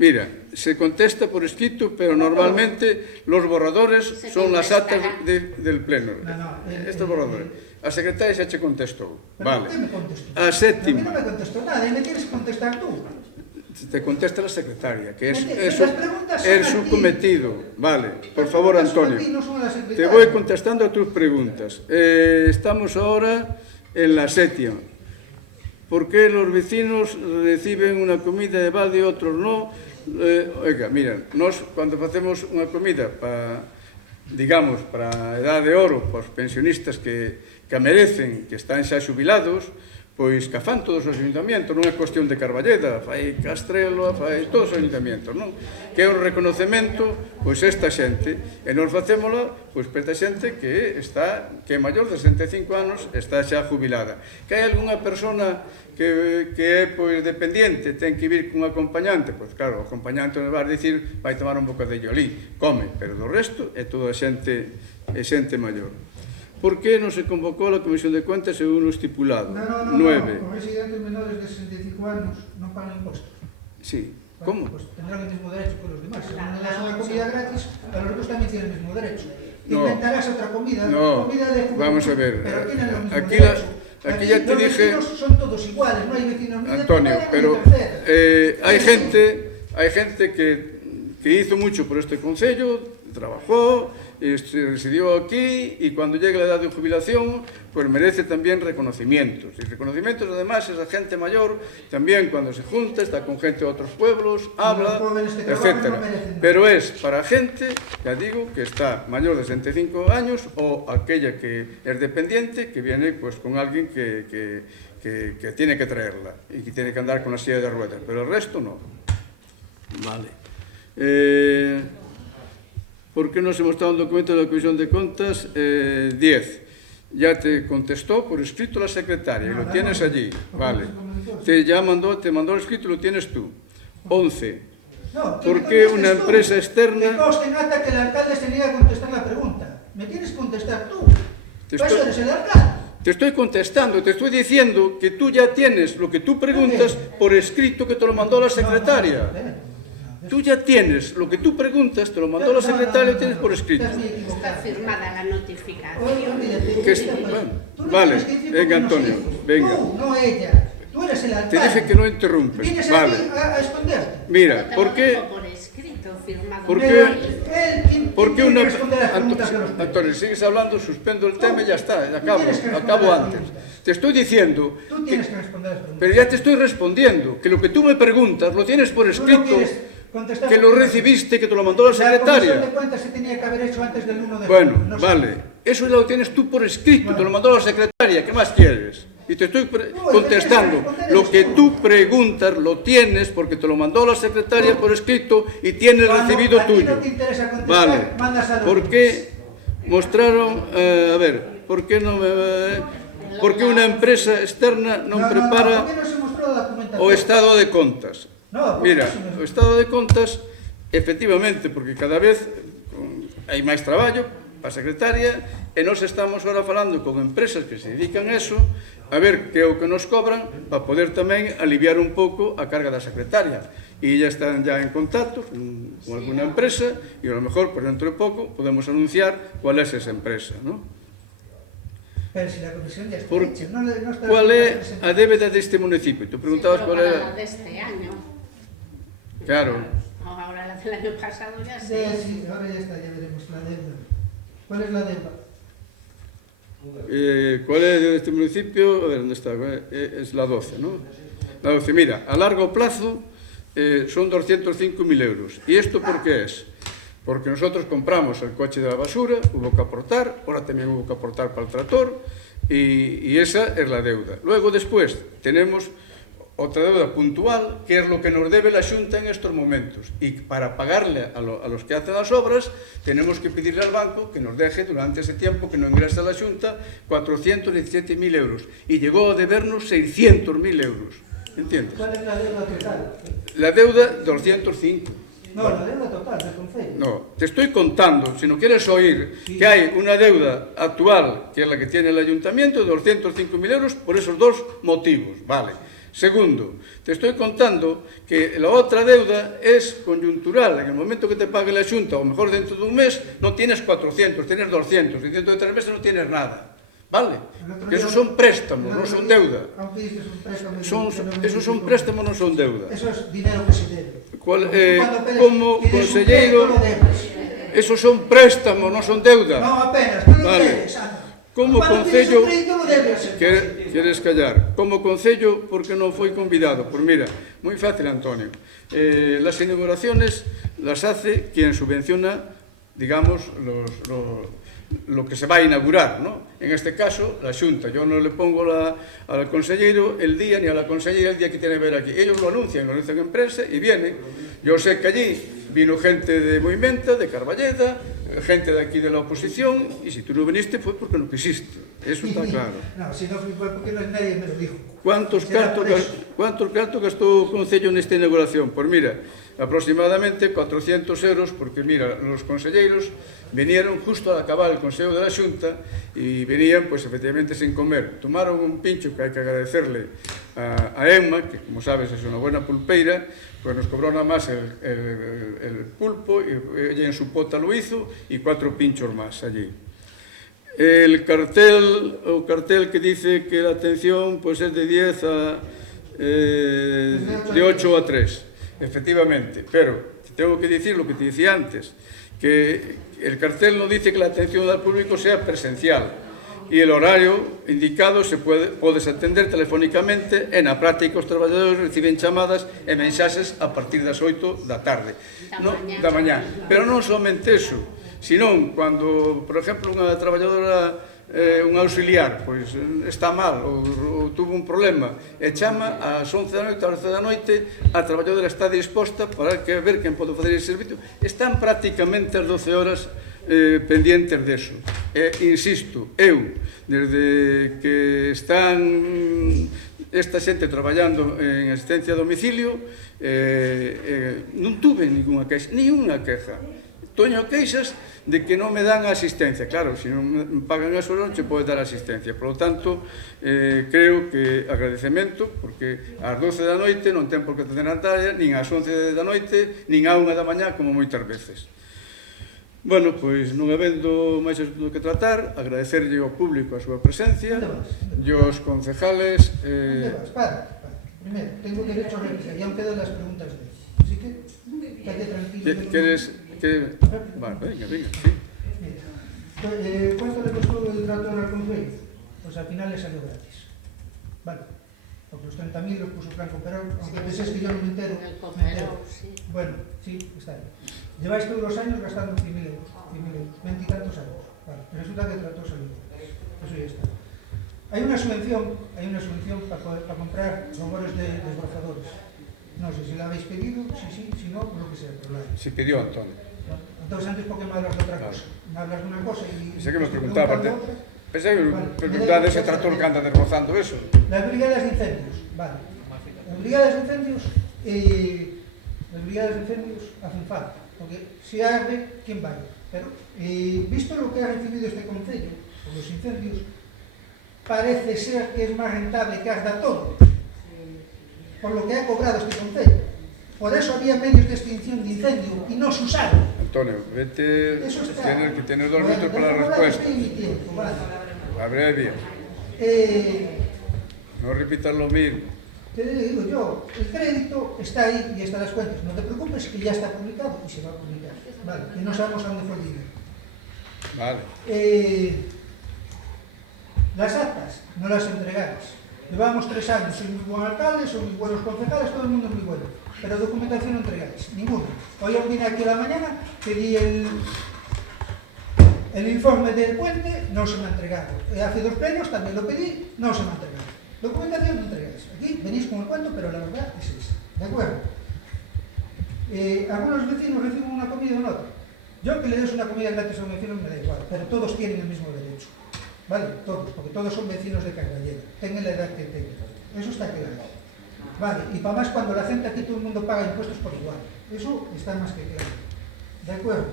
Mira, se contesta por escrito, pero normalmente los borradores son las actas del pleno. Estos borradores. A secretaria xa che contestou. Vale. A séptima. A mí non me contestou nada, e me tienes que contestar tú. Te contesta la secretaria, que es su cometido. Vale, por favor, Antonio. Te voy contestando a tus preguntas. Estamos ahora en la séptima. ¿Por qué los vecinos reciben una comida de balde y otros no? Oiga, mira, nos cuando facemos unha comida para, digamos, para a edade de oro, para os pensionistas que a merecen, que están xa xubilados, pois que fan todos os ayuntamientos, non é cuestión de Carballeda, fai Castrelo, fai todos os ayuntamientos, non? Que é un reconocemento, pois esta xente, e nos facémola, pois para esta xente que é maior de 65 anos, está xa jubilada. Que hai algunha persona que é pois dependiente, ten que vir cun acompañante, pois claro, o acompañante nos vai dicir, vai tomar un bocadillo ali, come, pero do resto é toda xente maior. ¿Por qué no se convocó la Comisión de Cuentas según lo estipulado? No. 9. Los residentes menores de 65 años no pagan impuestos. Sí. ¿Cómo? Pues tendrán el mismo derecho que los demás. Si no le das una comida gratis, a los otros también tienen el mismo derecho. Inventarás otra comida, comida de juventud, vamos a ver. Pero tienen los mismos derechos. Aquí ya te dije... Los vecinos son todos iguales, no hay vecinos ni Antonio, de pero hay gente que hizo mucho por este concello, trabajó, residió aquí y cuando llegue la edad de jubilación pues merece también reconocimientos y reconocimientos además esa gente mayor también cuando se junta está con gente de otros pueblos, habla, etcétera, pero es para gente, ya digo, que está mayor de 65 años o aquella que es dependiente que viene pues con alguien que tiene que traerla y que tiene que andar con la silla de ruedas, pero el resto no. Vale. ¿Por qué no se mostraba un documento de la Comisión de Contas? 10. Ya te contestó por escrito la secretaria, y lo tienes allí. Vale. Te mandó el escrito y lo tienes tú. 11. No, ¿Por qué una empresa Que externa? conste en acta que el alcalde se niega a contestar la pregunta. Me tienes que contestar tú. Para eso eres el alcalde. Te estoy contestando, te estoy diciendo que tú ya tienes lo que tú preguntas por escrito que te lo mandó la secretaria. Tú ya tienes lo que tú preguntas, te lo mandó la secretaria y lo tienes por escrito. Está firmada la notificación. Vale, venga Antonio, venga. Tú, no ella. Tú eres el alcalde. Te dije que no interrumpes. Vienes Vale. aquí a esconderte. Mira, Te ¿por lo qué? dejo por escrito, firmado. ¿Por Pero qué? él ¿Por qué tiene una... que responder las preguntas que nos pide. Antonio, sigues hablando, suspendo el tema y ya está, Tú tienes que acabo responder a las antes. preguntas. Te estoy diciendo, Tú tienes que responder las preguntas. pero ya te estoy respondiendo, que lo que tú me preguntas lo tienes por Tú no escrito, quieres contestar que lo porque recibiste, que te lo mandó la La comisión secretaria. de cuentas se tenía que haber hecho antes del 1 de Bueno, junio. No sé. vale, eso ya lo tienes tú por escrito, te lo mandó la secretaria, ¿qué más quieres? Y te estoy contestando, lo que tú preguntas lo tienes porque te lo mandó la secretaria por escrito y tienes Cuando recibido a ti tuyo. no te interesa contestar, Vale, mandas a los ¿por qué mostraron, a ver, por qué no me... ¿Por qué una empresa externa no ¿por prepara qué no se mostró la documentación? o estado de contas? No, Mira, ¿por qué se o estado de contas, efectivamente, porque cada vez hai máis traballo para a secretaria e nós estamos ahora falando con empresas que se dedican a eso a ver que é o que nos cobran para poder tamén aliviar un pouco a carga da secretaria. E ya están ya en contacto con alguna empresa e a lo mejor, por dentro de pouco, podemos anunciar cuál é esa empresa, ¿no? Pero si la comisión ya está Por- hecha, no está ¿Cuál é a débeda deste municipio? Tú preguntabas Sí, cuál pero para era... la de este año. Claro. Ahora la del año pasado ya Sí, sé. sí, ahora ya está, ya veremos la deuda. ¿Cuál es la deuda? ¿Cuál es de este municipio? A ver, ¿dónde está? Es la 12, ¿no? La 12, mira, a largo plazo son 205.000 euros. ¿Y esto por qué es? Porque nosotros compramos el coche de la basura, hubo que aportar, ahora también hubo que aportar para el tractor, y esa es la deuda. Luego, después, tenemos otra deuda puntual, que es lo que nos debe la Xunta en estos momentos. Y para pagarle a los que hacen las obras, tenemos que pedirle al banco que nos deje durante ese tiempo que no ingresa la Xunta 417.000 euros. Y llegó a debernos 600.000 euros. ¿Entiendes? ¿Cuál es la deuda total? La deuda, 205. No, la deuda total del Concello. No, te estoy contando, si no quieres oír, que hay una deuda actual, que es la que tiene el ayuntamiento, de 205.000 euros, por esos dos motivos, vale. Segundo, te estoy contando que la otra deuda es coyuntural. En el momento que te pague la Xunta, o mejor dentro de un mes, no tienes 400, tienes 200, y dentro de 3 meses no tienes nada. ¿Vale? Que esos son préstamos, no son deuda. Aunque dices un préstamo, Esos son préstamos, no son deuda. Eso es dinero que se debe. Cual, Cuando pides como un consellero, crédito, lo debes. esos son préstamos, no son deuda. No, apenas, tú lo Vale. debes, anda. Como Cuando pides concello, un crédito, lo debes. queres callar. Como concello, ¿por qué no fue convidado? Pues mira, muy fácil, Antonio. Las inauguraciones las hace quien subvenciona, digamos, lo que se va a inaugurar, ¿no? En este caso, la Xunta. Yo no le pongo al consellero el día, ni a la consellera el día que tiene que ver aquí. Ellos lo anuncian en prensa y vienen. Yo sé que allí vino gente de Movimenta, de Carballeda, gente de aquí de la oposición, y si tú no viniste fue porque no quisiste. Eso está claro. No, si no fue porque nadie me lo dijo. ¿Cuántos cartos gastó o Concello nesta inauguración? Pues mira, aproximadamente 400 euros, porque mira, los conselleiros vinieron justo al acabar el Consejo de la Xunta y venían, pues efectivamente, sin comer. Tomaron un pincho que hay que agradecerle a Emma, que como sabes es una buena pulpeira, pues nos cobró nada más el pulpo, y ella en su pota lo hizo, y 4 pinchos más allí. El cartel que dice que la atención pues es de 10 a de 8 a 3, efectivamente, pero tengo que decir lo que te decía antes, que el cartel no dice que la atención al público sea presencial, y el horario indicado se podes atender telefónicamente, e na práctica os traballadores reciben chamadas e mensaxes a partir das 8 da tarde, da mañá. Pero non somente eso, senón, cando, por exemplo, unha traballadora, un auxiliar, pois está mal, ou tuvo un problema e chama ás 11 da noite, ás 12 da noite, a traballadora está disposta para ver quen pode fazer ese servicio. Están prácticamente as 12 horas pendientes deso. E, insisto, eu, desde que están esta xente traballando en asistencia a domicilio, non tuve ninguna queixa, ni unha queja. Toño queixas de que non me dan asistencia. Claro, se non me pagan as horas non se pode dar asistencia. Por lo tanto, creo que agradecemento, porque ás 12 da noite non ten por que atender a talla, nin ás 11 da noite, nin á 1 da mañá, como moitas veces. Bueno, pois non habendo máis do que tratar, agradecerlle ao público a súa presencia, e aos concejales... ¿Dónde vas? Para. Primero, tengo derecho a réplica, ya han quedado las preguntas de él. Así que, quédate tranquilo. ¿Quieres...? Vale, venga, sí. ¿Cuánto le costó el trator al Concello? Pues al final le salió gratis. Vale. Porque los 30.000 los puso Franco Perón, aunque penséis que yo no me entero. El cooperado, sí. Bueno, sí, está bien. Lleváis todos los años gastando 100.000 euros, 20 y tantos años. Vale. Resulta que el trator salió. Eso ya está. Hay una subvención para comprar robores de desbrozadores. No sé si la habéis pedido, si no, pues lo que sea, pero la hay. Si pidió Antonio. Entonces, antes, ¿por qué me hablas de otra cosa? Me hablas de una cosa y... Pensé que me preguntaba, pensé que me preguntaba de ese tractor que anda desbrozando eso. Las brigadas de incendios, vale. Las brigadas de incendios hacen falta, porque si arde, ¿quién va? Pero, visto lo que ha recibido este concello, por los incendios, parece ser que es más rentable que arda todo, por lo que ha cobrado este concello. Por eso había medios de extinción de incendio y no se usaron. Antonio, vete, tienes que tener 2 minutos para la respuesta. Abrevia. No repitas lo mismo. Te digo yo, el crédito está ahí y están las cuentas. No te preocupes, que ya está publicado y se va a publicar. Vale, que no sabemos a dónde fue el dinero. Vale. Las actas no las entregáis. Llevamos 3 años, soy muy buen alcalde, soy muy buenos concejales, todo el mundo es muy bueno. Pero documentación no entregáis, ninguna. Hoy vine aquí a la mañana, pedí el informe del puente, no se me ha entregado. Hace 2 plenos también lo pedí, no se me ha entregado. Documentación no entregáis. Aquí venís con el cuento, pero la verdad es esa. ¿De acuerdo? Algunos vecinos reciben una comida o no otra. Yo que le des una comida gratis a un vecino me da igual, pero todos tienen el mismo derecho. ¿Vale? Todos, porque todos son vecinos de Carballeira. Tengan la edad que tengan. Eso está claro. Vale, y para más cuando la gente aquí todo el mundo paga impuestos por igual. Eso está más que claro. ¿De acuerdo?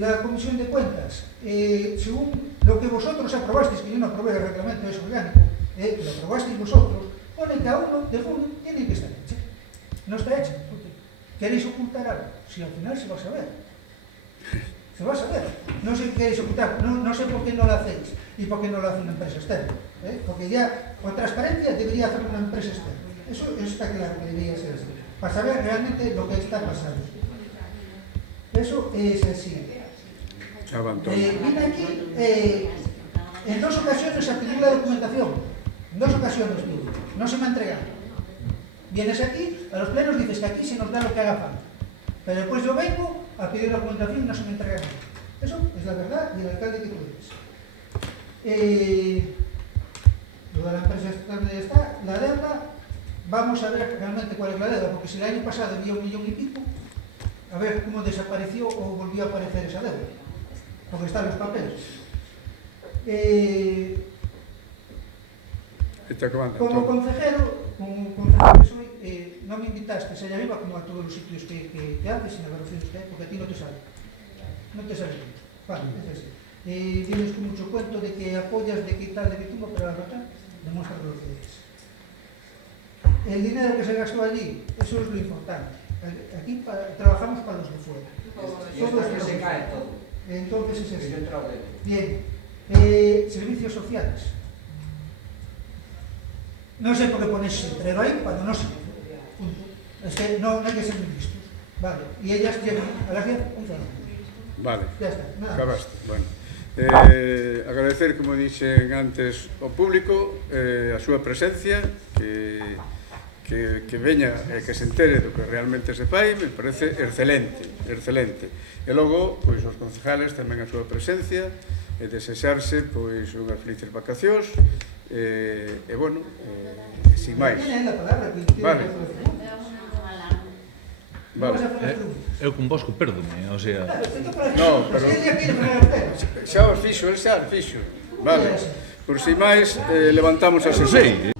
La Comisión de Cuentas, según lo que vosotros aprobasteis, que yo no aprobé el reglamento, es orgánico, lo aprobasteis vosotros, pone que a 1 de junio tiene que estar hecha. No está hecha. ¿Queréis ocultar algo? Si al final se va a saber. Se va a saber. No sé qué queréis ocultar, no sé por qué no lo hacéis y por qué no lo hace una empresa externa. Porque ya, con transparencia, debería hacer una empresa externa. Eso está claro que debería ser así. Para saber realmente lo que está pasando. Eso es así. Vine aquí, en 2 ocasiones a pedir la documentación. En 2 ocasiones, no se me ha entregado. Vienes aquí, a los plenos dices que aquí se nos da lo que haga falta. Pero después yo vengo a pedir la documentación y no se me entrega nada. Eso es la verdad y el alcalde que tú eres. Lo de la empresa estatal está, la deuda, vamos a ver realmente cuál es la deuda, porque si el año pasado había 1,5 millones, a ver cómo desapareció o volvió a aparecer esa deuda, porque están los papeles. Como concejero que soy, no me invitaste allá arriba como a todos los sitios que haces, sin evaluaciones que hay, porque a ti no te sale. No te sale bien. Vale, es así. Vienes con mucho cuento de que apoyas, de que tal, de que tú, pero la verdad, demuestra lo que eres. El dinero que se gastó allí, eso es lo importante. Aquí trabajamos para los de fuera. Todo se cae todo. Entonces es así. Bien. Servicios sociales. No sé por qué pones entrega ahí cuando no sé. Es que no hay que ser muy listos. Vale. Y ellas llegan a las 10, 11 de la noche. Vale. Ya está. Nada. Acabaste. Bueno. Agradecer, como dixen antes, ao público a súa presencia, que veña e que se entere do que realmente se fai, me parece excelente. E logo, pois, os concejales tamén a súa presencia e desexarse, pois, unhas felices vacacións E bueno, sin máis. Tiene la palabra, que tiene Vale. que hacer la pregunta. Vale. Vamos a hacer la pregunta. Eu con vosco perdome, o sea... Claro, esto para No, pero- Es que ella quiere frenar el pelo. Xa os fixo, el xa os fixo. Vale. Por sin máis, levantamos a sesión. Sí,